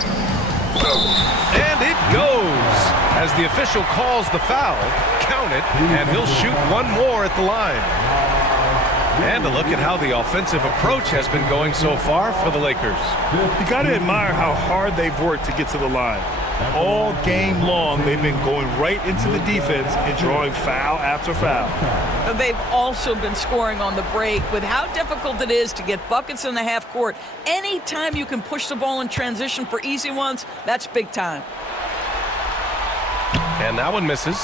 And it goes. As the official calls the foul, count it, and he'll shoot one more at the line. And a look at how the offensive approach has been going so far for the Lakers. You got to admire how hard they've worked to get to the line. All game long, they've been going right into the defense and drawing foul after foul. They've also been scoring on the break. With how difficult it is to get buckets in the half court, anytime you can push the ball in transition for easy ones, that's big time. And that one misses.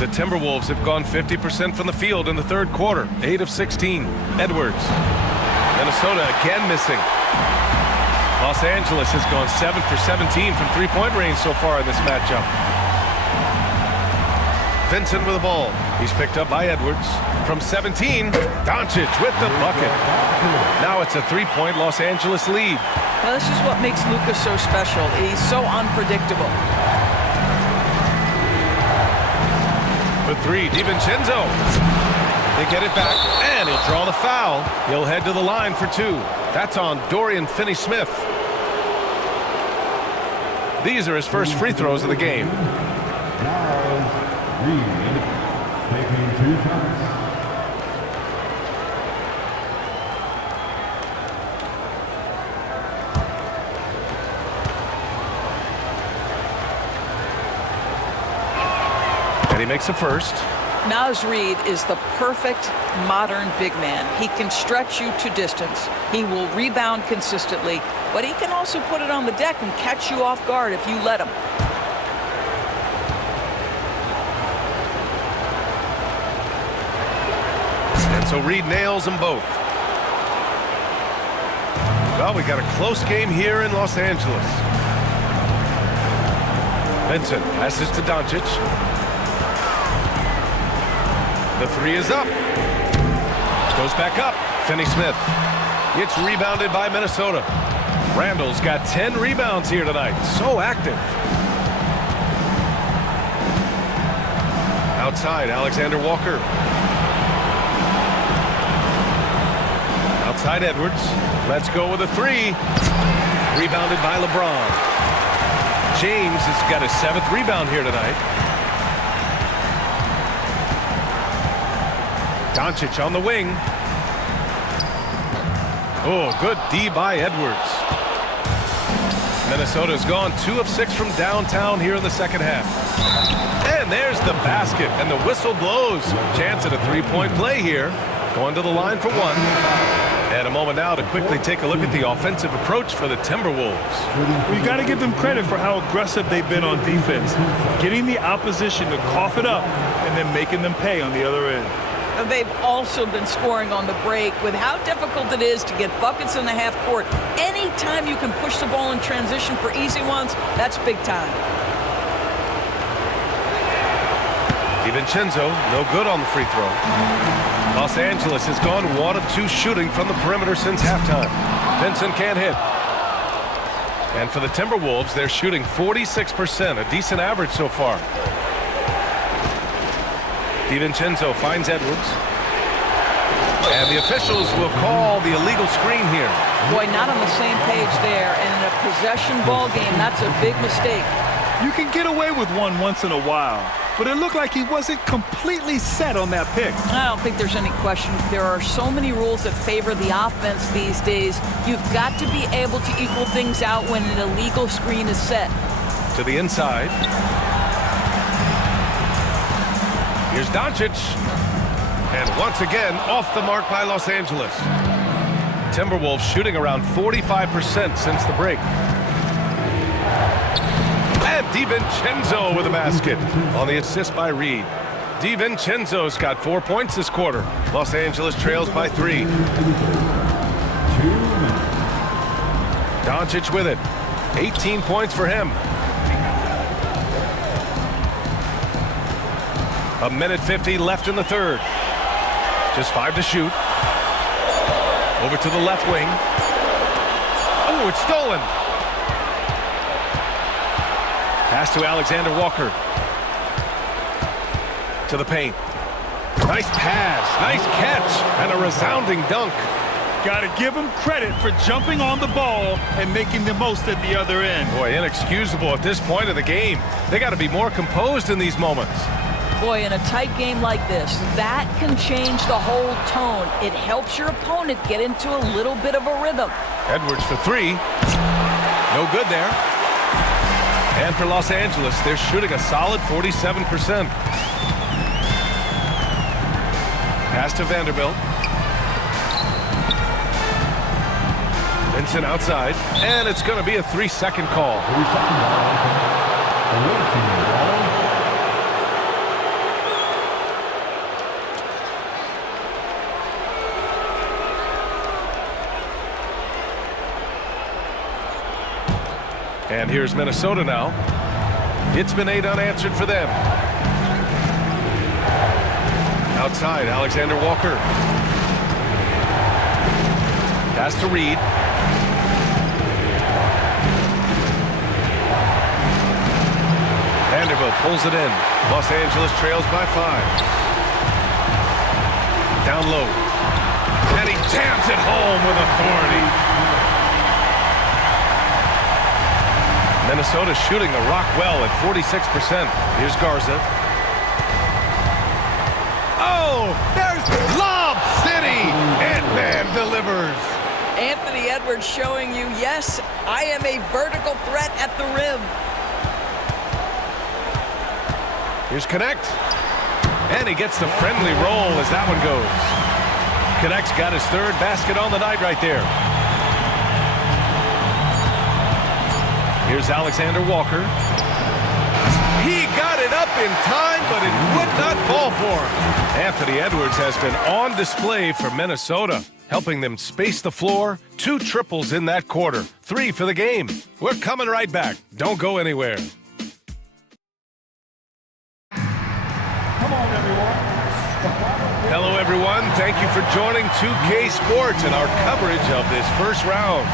The Timberwolves have gone 50% from the field in the 3rd quarter, 8 of 16. Edwards. Minnesota again missing. Los Angeles has gone 7 for 17 from three-point range so far in this matchup. Vincent with the ball. He's picked up by Edwards. From 17, Doncic with the bucket. Now it's a 3-point Los Angeles lead. Well, this is what makes Luka so special. He's so unpredictable. For 3, DiVincenzo. They get it back, and he'll draw the foul. He'll head to the line for 2. That's on Dorian Finney-Smith. These are his first free throws of the game. Now, Reed taking 2 shots. And he makes the first. Naz Reid is the perfect modern big man. He can stretch you to distance. He will rebound consistently, but he can also put it on the deck and catch you off guard if you let him. And so Reid nails them both. Well, we got a close game here in Los Angeles. Vincent passes to Doncic. The 3 is up. Goes back up. Finney-Smith. It's rebounded by Minnesota. Randall's got 10 rebounds here tonight. So active. Outside, Alexander Walker. Outside Edwards. Let's go with a 3. Rebounded by LeBron. James has got his 7th rebound here tonight. Doncic on the wing. Oh, good D by Edwards. Minnesota's gone 2 of 6 from downtown here in the second half. And there's the basket, and the whistle blows. Chance at a 3-point play here. Going to the line for 1. And a moment now to quickly take a look at the offensive approach for the Timberwolves. Well, you got to give them credit for how aggressive they've been on defense. Getting the opposition to cough it up and then making them pay on the other end. They've also been scoring on the break. With how difficult it is to get buckets in the half court, anytime you can push the ball in transition for easy ones, that's big time. DiVincenzo, no good on the free throw. Los Angeles has gone 1 of 2 shooting from the perimeter since halftime. Vincent can't hit. And for the Timberwolves, they're shooting 46%, a decent average so far. DiVincenzo finds Edwards. And the officials will call the illegal screen here. Boy, not on the same page there. And in a possession ball game, that's a big mistake. You can get away with one once in a while, but it looked like he wasn't completely set on that pick. I don't think there's any question. There are so many rules that favor the offense these days. You've got to be able to equal things out when an illegal screen is set. To the inside. Here's Doncic. And once again, off the mark by Los Angeles. Timberwolves shooting around 45% since the break. And DiVincenzo with a basket on the assist by Reed. DiVincenzo's got 4 points this quarter. Los Angeles trails by 3. Doncic with it. 18 points for him. 1:50 left in the third. Just 5 to shoot. Over to the left wing. Oh, it's stolen. Pass to Alexander Walker. To the paint. Nice pass, nice catch, and a resounding dunk. Got to give him credit for jumping on the ball and making the most at the other end. Boy, inexcusable at this point of the game. They got to be more composed in these moments. Boy, in a tight game like this, that can change the whole tone. It helps your opponent get into a little bit of a rhythm. Edwards for 3. No good there. And for Los Angeles, they're shooting a solid 47%. Pass to Vanderbilt. Vincent outside. And it's going to be a 3-second call. 3-second ball. And here's Minnesota now. It's been 8 unanswered for them. Outside, Alexander Walker. Pass to Reed. Vanderbilt pulls it in. Los Angeles trails by 5. Down low. And he jams it home with authority. Minnesota shooting the rock well at 46%. Here's Garza. Oh, there's Lob City. Ant-Man delivers. Anthony Edwards showing you, yes, I am a vertical threat at the rim. Here's Connect. And he gets the friendly roll as that one goes. Connect's got his 3rd basket on the night right there. Here's Alexander Walker. He got it up in time, but it would not fall for him. Anthony Edwards has been on display for Minnesota, helping them space the floor. 2 triples in that quarter. 3 for the game. We're coming right back. Don't go anywhere. Come on, everyone. Hello, everyone. Thank you for joining 2K Sports and our coverage of this first round.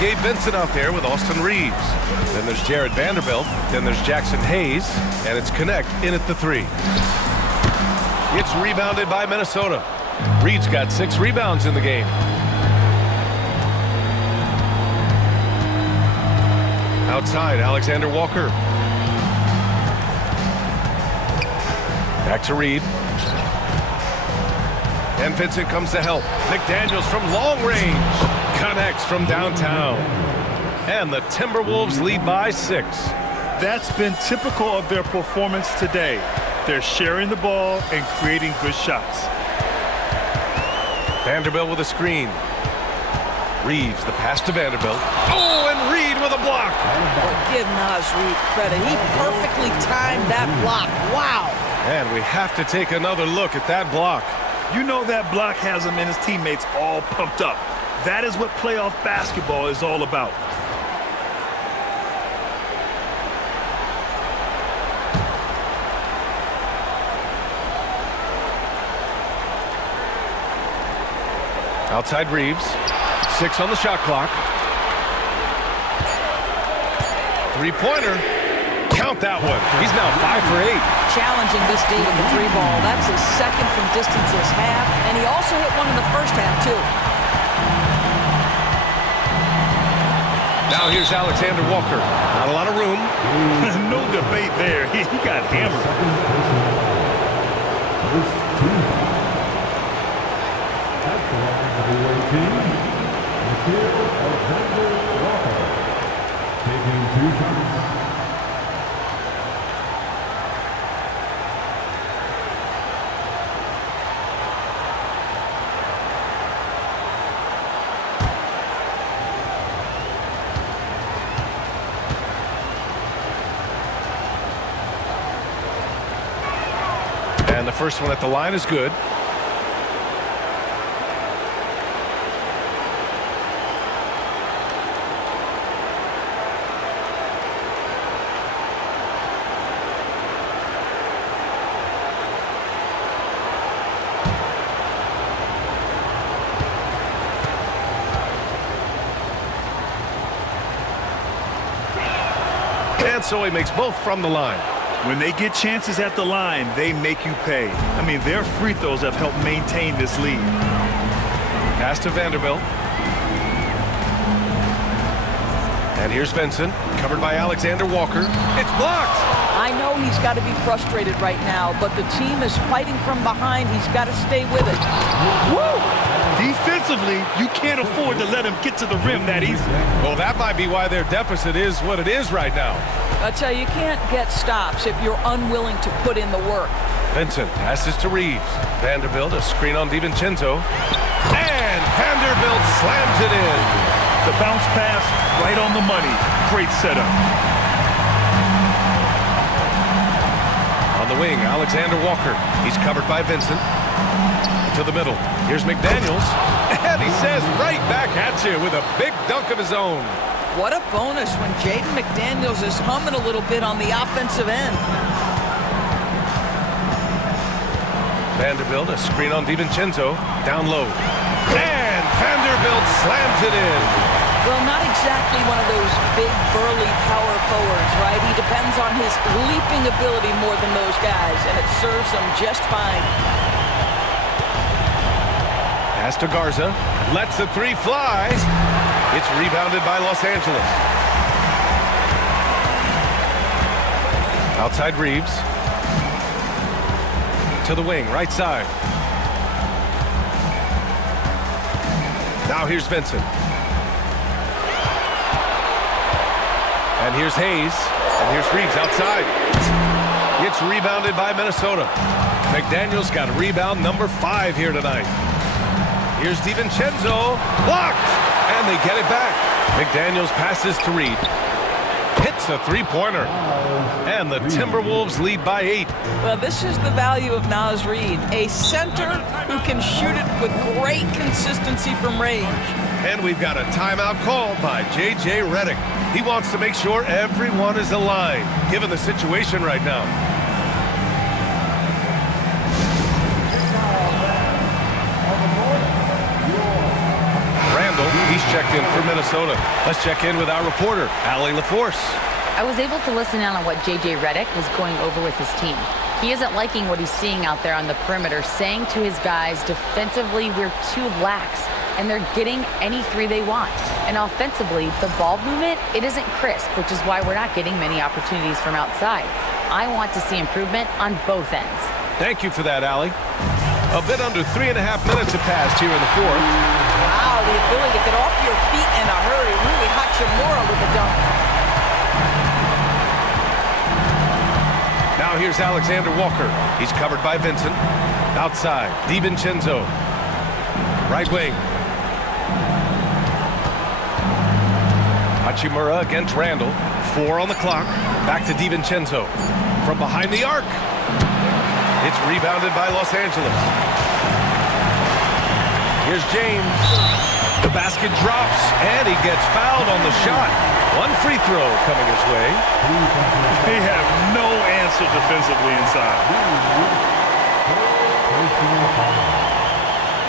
Gabe Vincent out there with Austin Reeves. Then there's Jared Vanderbilt. Then there's Jackson Hayes. And it's Connect in at the 3. It's rebounded by Minnesota. Reed's got 6 rebounds in the game. Outside, Alexander Walker. Back to Reed. And Vincent comes to help. McDaniels from long range. Connects from downtown. And the Timberwolves lead by 6. That's been typical of their performance today. They're sharing the ball and creating good shots. Vanderbilt with a screen. Reeves, the pass to Vanderbilt. Oh, and Reed with a block. give Naz Reid credit. He perfectly timed that block. Wow. And we have to take another look at that block. You know that block has him and his teammates all pumped up. That is what playoff basketball is all about. Outside Reeves. 6 on the shot clock. Three-pointer. Count that one. He's now 5 for 8. Challenging this D with the 3 ball. That's his second from distance this half. And he also hit one in the first half, too. Now here's Alexander Walker. Not a lot of room. No debate there. He got hammered. Taking 2 shots. And the first one at the line is good. And so he makes both from the line. When they get chances at the line, they make you pay. I mean, their free throws have helped maintain this lead. Pass to Vanderbilt. And here's Vincent, covered by Alexander Walker. It's blocked. I know he's got to be frustrated right now, but the team is fighting from behind. He's got to stay with it. Woo! Defensively, you can't afford to let him get to the rim that easy. Well, that might be why their deficit is what it is right now. I tell you can't get stops if you're unwilling to put in the work. Vincent passes to Reeves. Vanderbilt, a screen on DiVincenzo. And Vanderbilt slams it in. The bounce pass right on the money. Great setup. On the wing, Alexander Walker. He's covered by Vincent. To the middle. Here's McDaniels. And he says right back at you with a big dunk of his own. What a bonus when Jaden McDaniels is humming a little bit on the offensive end. Vanderbilt, a screen on DiVincenzo. Down low. And Vanderbilt slams it in. Well, not exactly one of those big, burly power forwards, right? He depends on his leaping ability more than those guys, and it serves him just fine. Pass to Garza. Lets the 3 fly. It's rebounded by Los Angeles. Outside Reeves. To the wing, right side. Now here's Vincent. And here's Hayes. And here's Reeves outside. It's rebounded by Minnesota. McDaniels got rebound number 5 here tonight. Here's DiVincenzo. Blocked! And they get it back. McDaniels passes to Reed. Hits a 3-pointer. And the Timberwolves lead by 8. Well, this is the value of Naz Reid, a center who can shoot it with great consistency from range. And we've got a timeout called by J.J. Redick. He wants to make sure everyone is aligned, given the situation right now. He's checked in for Minnesota. Let's check in with our reporter, Allie LaForce. I was able to listen in on what J.J. Redick was going over with his team. He isn't liking what he's seeing out there on the perimeter, saying to his guys, defensively, we're too lax, and they're getting any 3 they want. And offensively, the ball movement, it isn't crisp, which is why we're not getting many opportunities from outside. I want to see improvement on both ends. Thank you for that, Allie. A bit under 3.5 minutes have passed here in the 4th. Wow, the ability to get off your feet in a hurry. Really Hachimura with the dunk. Now here's Alexander Walker. He's covered by Vincent. Outside, DiVincenzo. Right wing. Hachimura against Randall. 4 on the clock. Back to DiVincenzo. From behind the arc. It's rebounded by Los Angeles. Here's James. The basket drops, and he gets fouled on the shot. One free throw coming his way. They have no answer defensively inside.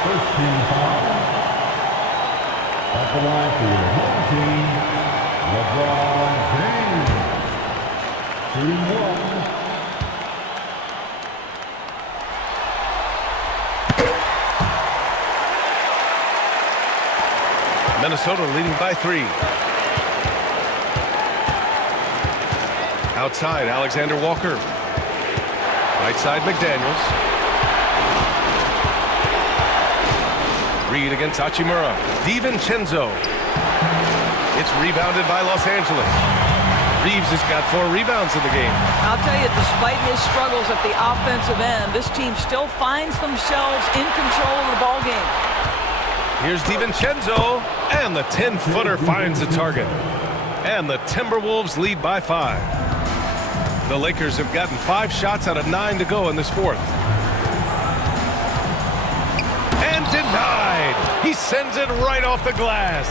First team foul. At the line for your home team, LeBron James. Shooting 1. Minnesota leading by 3. Outside, Alexander Walker. Right side, McDaniels. Reed against Hachimura. DiVincenzo. It's rebounded by Los Angeles. Reeves has got 4 rebounds in the game. I'll tell you, despite his struggles at the offensive end, this team still finds themselves in control of the ball game. Here's DiVincenzo, and the 10-footer finds the target. And the Timberwolves lead by 5. The Lakers have gotten 5 shots out of 9 to go in this fourth. And denied. He sends it right off the glass.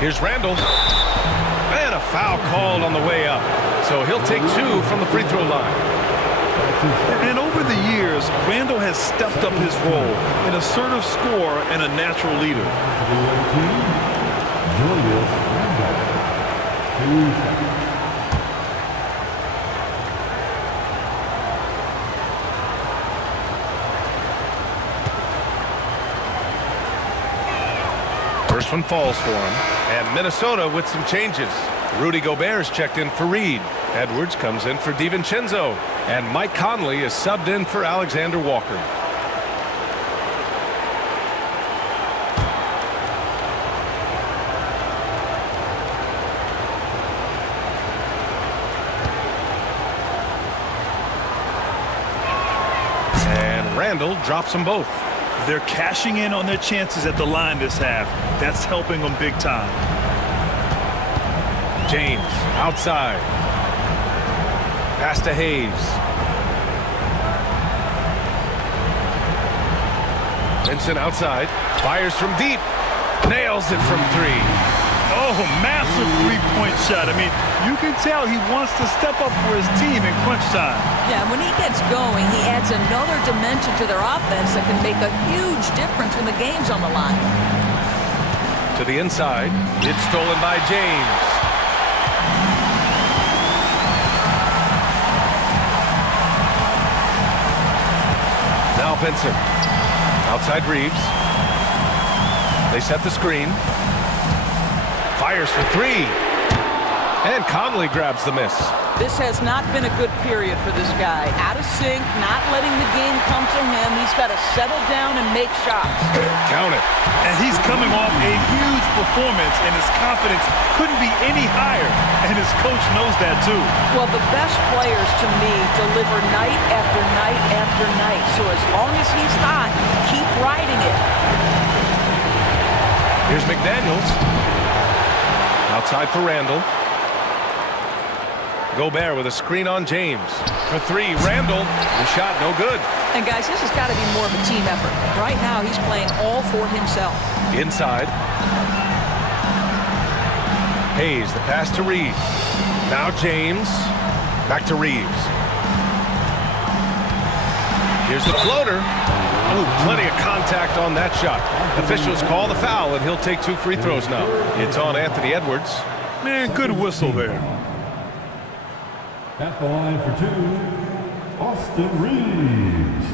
Here's Randall. And a foul called on the way up. So he'll take 2 from the free throw line. And over the years, Randall has stepped up his role, an assertive scorer and a natural leader. First one falls for him. And Minnesota with some changes. Rudy Gobert's checked in for Reed. Edwards comes in for DiVincenzo. And Mike Conley is subbed in for Alexander Walker. And Randall drops them both. They're cashing in on their chances at the line this half. That's helping them big time. James outside. Pass to Hayes. Vincent outside. Fires from deep. Nails it from 3. Oh, massive three-point shot. I mean, you can tell he wants to step up for his team in crunch time. Yeah, when he gets going, he adds another dimension to their offense that can make a huge difference when the game's on the line. To the inside. It's stolen by James. Now Vincent. Outside Reeves. They set the screen. Fires for 3. And Conley grabs the miss. This has not been a good period for this guy. Out of sync, not letting the game come to him. He's got to settle down and make shots. Count it. And he's coming off a huge performance, and his confidence couldn't be any higher. And his coach knows that, too. Well, the best players, to me, deliver night after night after night. So as long as he's hot, keep riding it. Here's McDaniels. Outside for Randall. Gobert with a screen on James. For 3, Randall. The shot no good. And guys, this has got to be more of a team effort. Right now, he's playing all for himself. Inside. Hayes, the pass to Reeves. Now James. Back to Reeves. Here's the floater. Oh, plenty of contact on that shot. Officials call the foul, and he'll take 2 free throws now. It's on Anthony Edwards. Man, good whistle there. At the line for 2, Austin Reeves.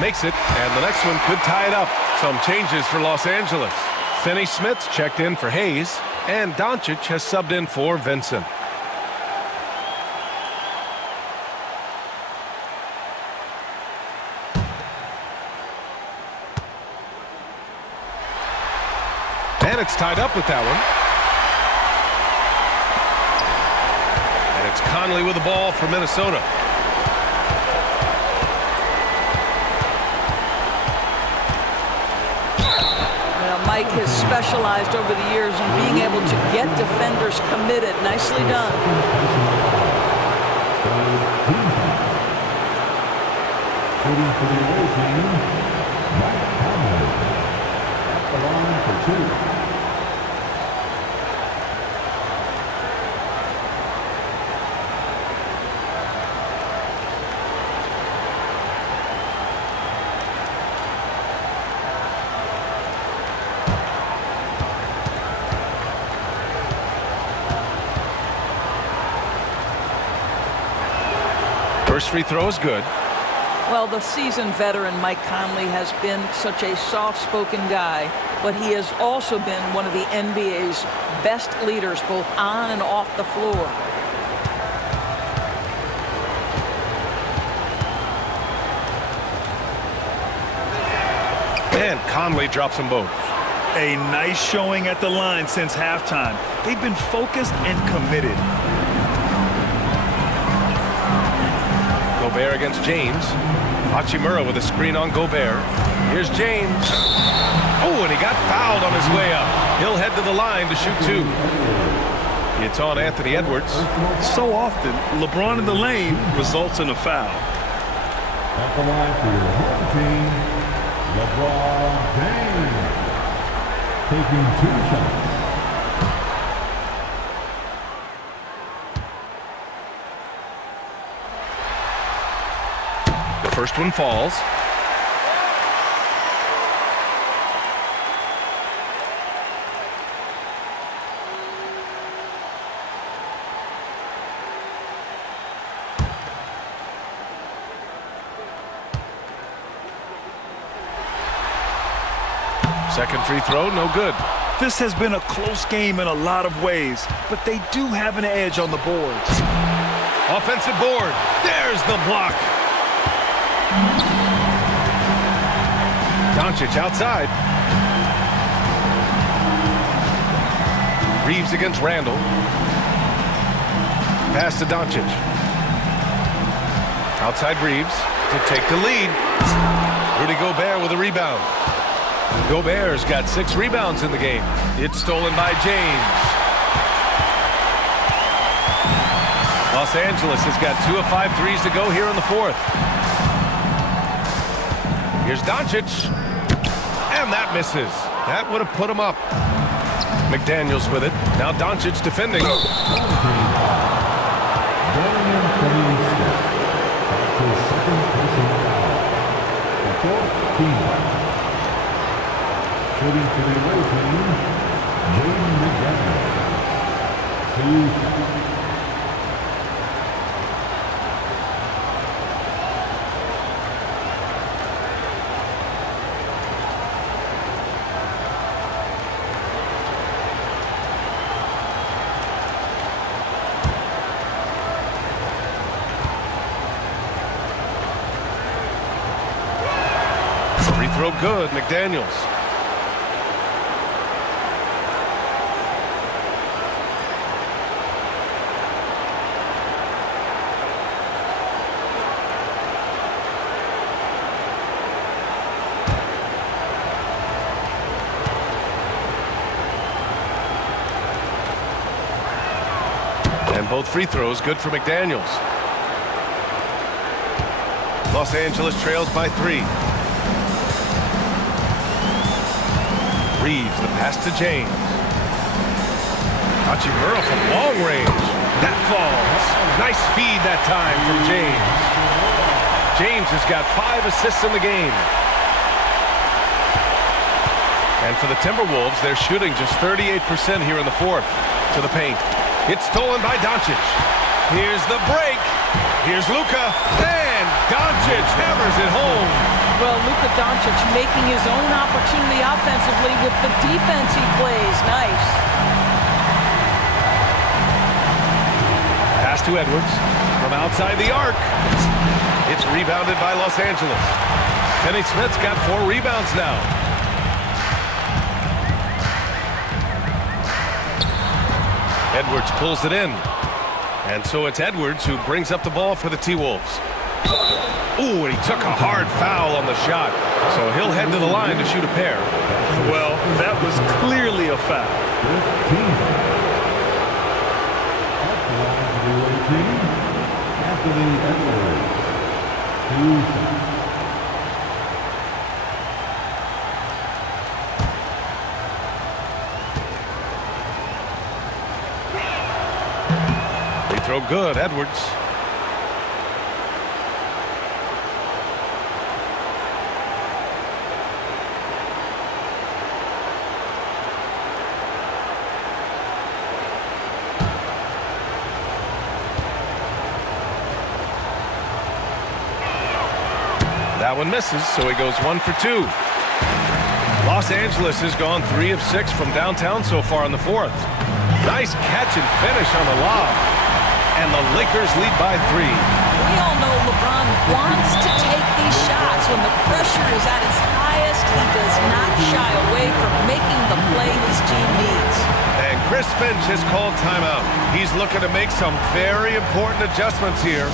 Makes it, and the next one could tie it up. Some changes for Los Angeles. Finney Smith's checked in for Hayes, and Doncic has subbed in for Vincent. And it's tied up with that one. And it's Conley with the ball for Minnesota. Mike has specialized over the years in being able to get defenders committed. Nicely done. Shooting for the away team, Mike Conley. At the line for 2. First free throw is good. Well, the seasoned veteran Mike Conley has been such a soft-spoken guy, but he has also been one of the NBA's best leaders, both on and off the floor. And Conley drops them both. A nice showing at the line since halftime. They've been focused and committed. Gobert against James. Hachimura with a screen on Gobert. Here's James. Oh, and he got fouled on his way up. He'll head to the line to shoot 2. It's on Anthony Edwards. So often, LeBron in the lane results in a foul. At the line for your home team, LeBron James. Taking 2 shots. First one falls. Second free throw, no good. This has been a close game in a lot of ways, but they do have an edge on the boards. Offensive board. There's the block. Doncic outside. Reeves against Randall. Pass to Doncic. Outside Reeves to take the lead. Rudy Gobert with a rebound. Gobert's got 6 rebounds in the game. It's stolen by James. Los Angeles has got 2 of 5 threes to go here in the 4th. Here's Doncic. And that misses. That would have put him up. McDaniels with it. Now Doncic defending. Shooting for the away team, Jaden McDaniels. 2 shots. Free throw good, McDaniels. And both free throws good for McDaniels. Los Angeles trails by 3. Reeves, the pass to James. Hachimura from long range. That falls. Nice feed that time from James. James has got 5 assists in the game. And for the Timberwolves, they're shooting just 38% here in the 4th to the paint. It's stolen by Doncic. Here's the break. Here's Luka. And Doncic hammers it home. Well, Luka Doncic making his own opportunity offensively with the defense he plays. Nice. Pass to Edwards from outside the arc. It's rebounded by Los Angeles. Finney Smith's got 4 rebounds now. Edwards pulls it in. And so it's Edwards who brings up the ball for the T-Wolves. Ooh, and he took a hard foul on the shot. So he'll head to the line to shoot a pair. Well, that was clearly a foul. Anthony Edwards. 2 shots. Free throw good, Edwards. That one misses, so he goes 1 for 2. Los Angeles has gone 3 of 6 from downtown so far in the fourth. Nice catch and finish on the lob. And the Lakers lead by 3. We all know LeBron wants to take these shots. When the pressure is at its highest, he does not shy away from making the play his team needs. And Chris Finch has called timeout. He's looking to make some very important adjustments here.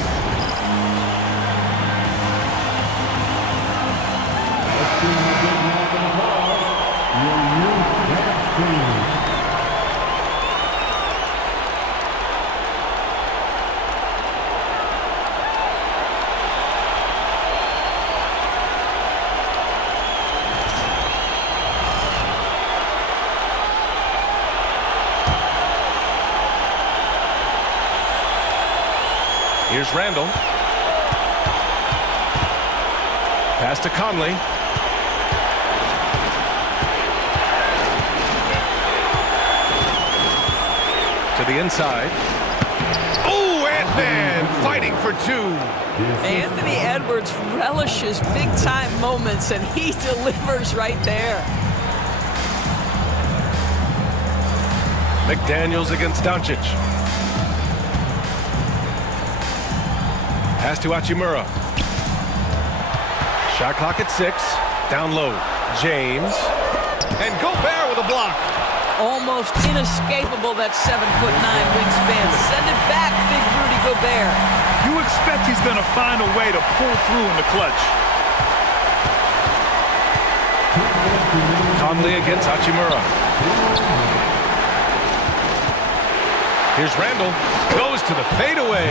Here's Randall. Pass to Conley. To the inside. Oh, Ant-Man fighting for 2. Anthony Edwards relishes big-time moments, and he delivers right there. McDaniels against Doncic. Pass to Hachimura. Shot clock at 6. Down low. James. And Gobert with a block. Almost inescapable, that 7'9" wingspan. Send it back, big Rudy Gobert. You expect he's going to find a way to pull through in the clutch. Conley against Hachimura. Here's Randall. Goes to the fadeaway.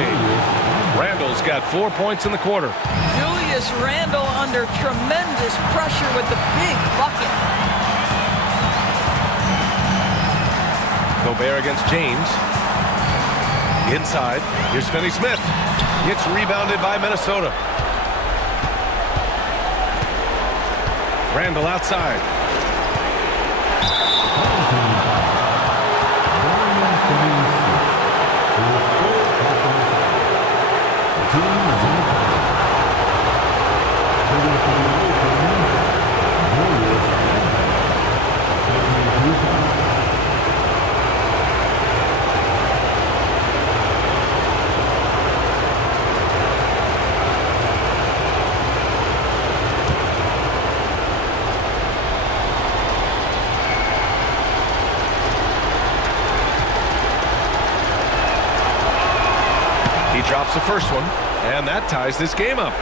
Randall's got 4 points in the quarter. Julius Randle under tremendous pressure with the big bucket. Gobert against James. Inside. Here's Finney Smith. It's rebounded by Minnesota. Randall outside. He drops the first one, and that ties this game up.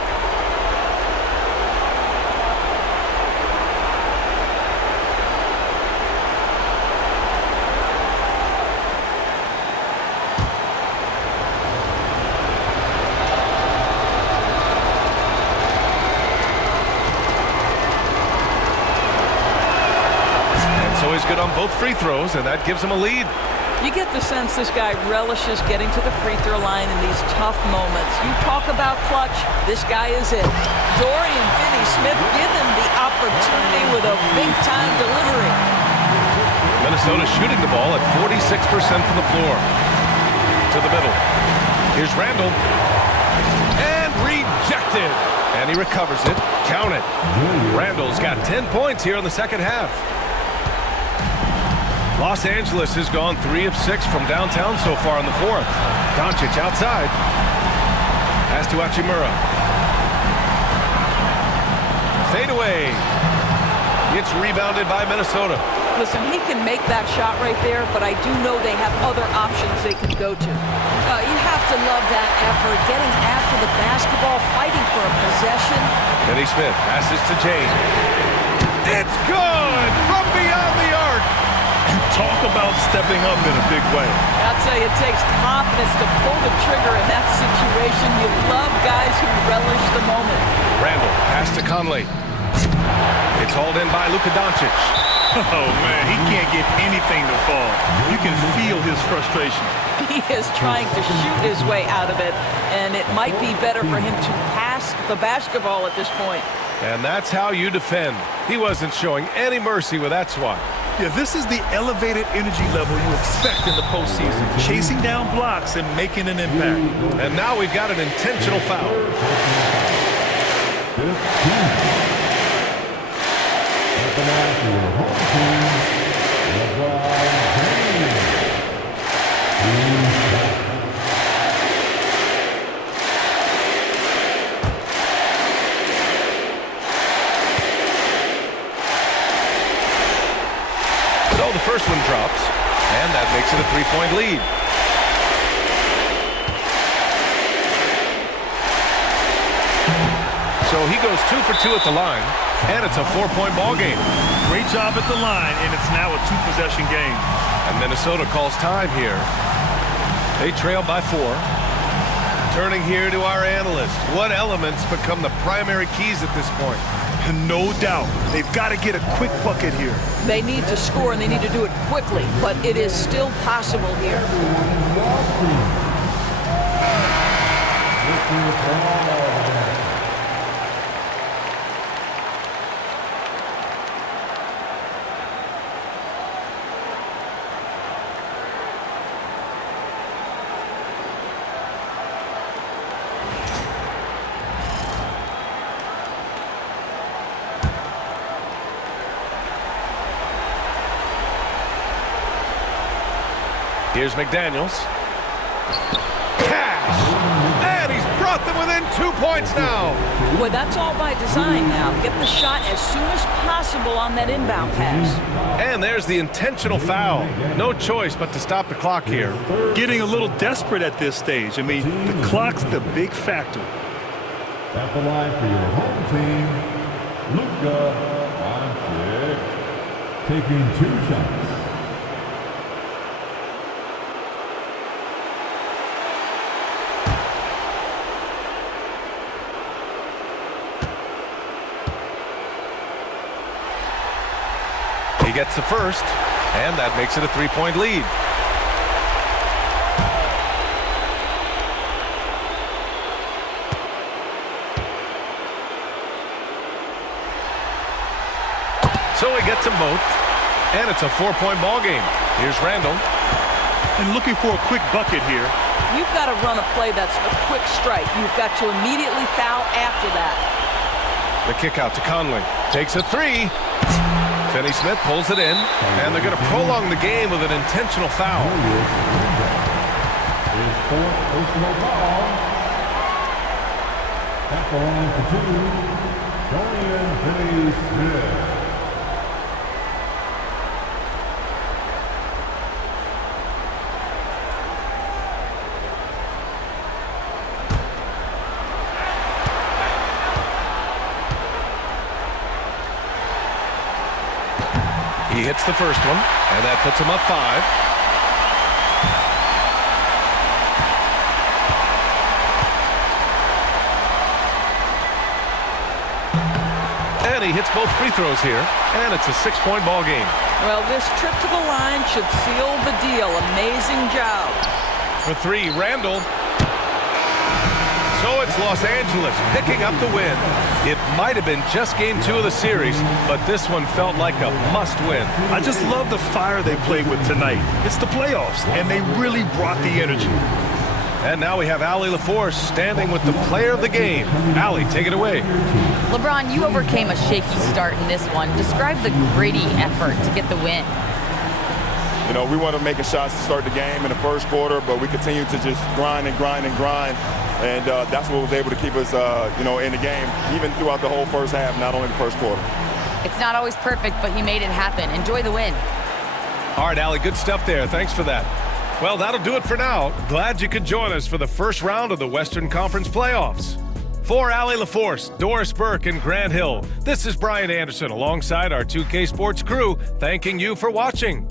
And so he's good on both free throws, and that gives him a lead. You get the sense this guy relishes getting to the free throw line in these tough moments. You talk about clutch, this guy is it. Dorian Finney-Smith given the opportunity with a big-time delivery. Minnesota shooting the ball at 46% from the floor. To the middle. Here's Randall. And rejected. And he recovers it. Count it. Randall's got 10 points here in the second half. Los Angeles has gone 3 of 6 from downtown so far in the fourth. Doncic outside. Pass to Hachimura. Fade away. It's rebounded by Minnesota. Listen, he can make that shot right there, but I do know they have other options they can go to. You have to love that effort, getting after the basketball, fighting for a possession. Finney Smith passes to James. It's good from beyond the arc. And talk about stepping up in a big way. I'll tell you, it takes confidence to pull the trigger in that situation. You love guys who relish the moment. Randall, pass to Conley. It's hauled in by Luka Doncic. Oh, man, he can't get anything to fall. You can feel his frustration. He is trying to shoot his way out of it, and it might be better for him to pass the basketball at this point. And that's how you defend. He wasn't showing any mercy with that swat. Yeah, this is the elevated energy level you expect in the postseason. Chasing down blocks and making an impact. And now we've got an intentional foul. So the first one drops, and that makes it a three-point lead. So he goes 2 for 2 at the line, and it's a 4-point ball game. Great job at the line, and it's now a 2-possession game. And Minnesota calls time here. They trail by 4. Turning here to our analyst. What elements become the primary keys at this point? No doubt. They've got to get a quick bucket here. They need to score, and they need to do it quickly, but it is still possible here. Here's McDaniels. Cash! And he's brought them within 2 points now. Boy, that's all by design now. Get the shot as soon as possible on that inbound pass. And there's the intentional foul. No choice but to stop the clock here. Getting a little desperate at this stage. I mean, the clock's the big factor. At the line for your home team, Luka Doncic, taking 2 shots. He gets the first, and that makes it a 3-point lead. So he gets them both, and it's a 4-point ball game. Here's Randall. And looking for a quick bucket here. You've got to run a play that's a quick strike. You've got to immediately foul after that. The kick out to Conley. Takes a 3. Finney Smith pulls it in, and they're going to prolong the game with an intentional foul. His 4th personal foul. At the line for 2, Dorian Finney-Smith. He hits the first one, and that puts him up 5. And he hits both free throws here, and it's a 6-point ball game. Well, this trip to the line should seal the deal. Amazing job. For 3, Randall. So it's Los Angeles picking up the win. It might have been just game 2 of the series, but this one felt like a must-win. I just love the fire they played with tonight. It's the playoffs, and they really brought the energy. And now we have Allie LaForce standing with the player of the game. Allie, take it away. LeBron, you overcame a shaky start in this one. Describe the gritty effort to get the win. You know, we wanted to make shots to start the game in the first quarter, but we continued to just grind and grind and grind. And that's what was able to keep us, in the game, even throughout the whole first half, not only the first quarter. It's not always perfect, but he made it happen. Enjoy the win. All right, Allie, good stuff there. Thanks for that. Well, that'll do it for now. Glad you could join us for the first round of the Western Conference playoffs. For Allie LaForce, Doris Burke, and Grant Hill, this is Brian Anderson alongside our 2K Sports crew, thanking you for watching.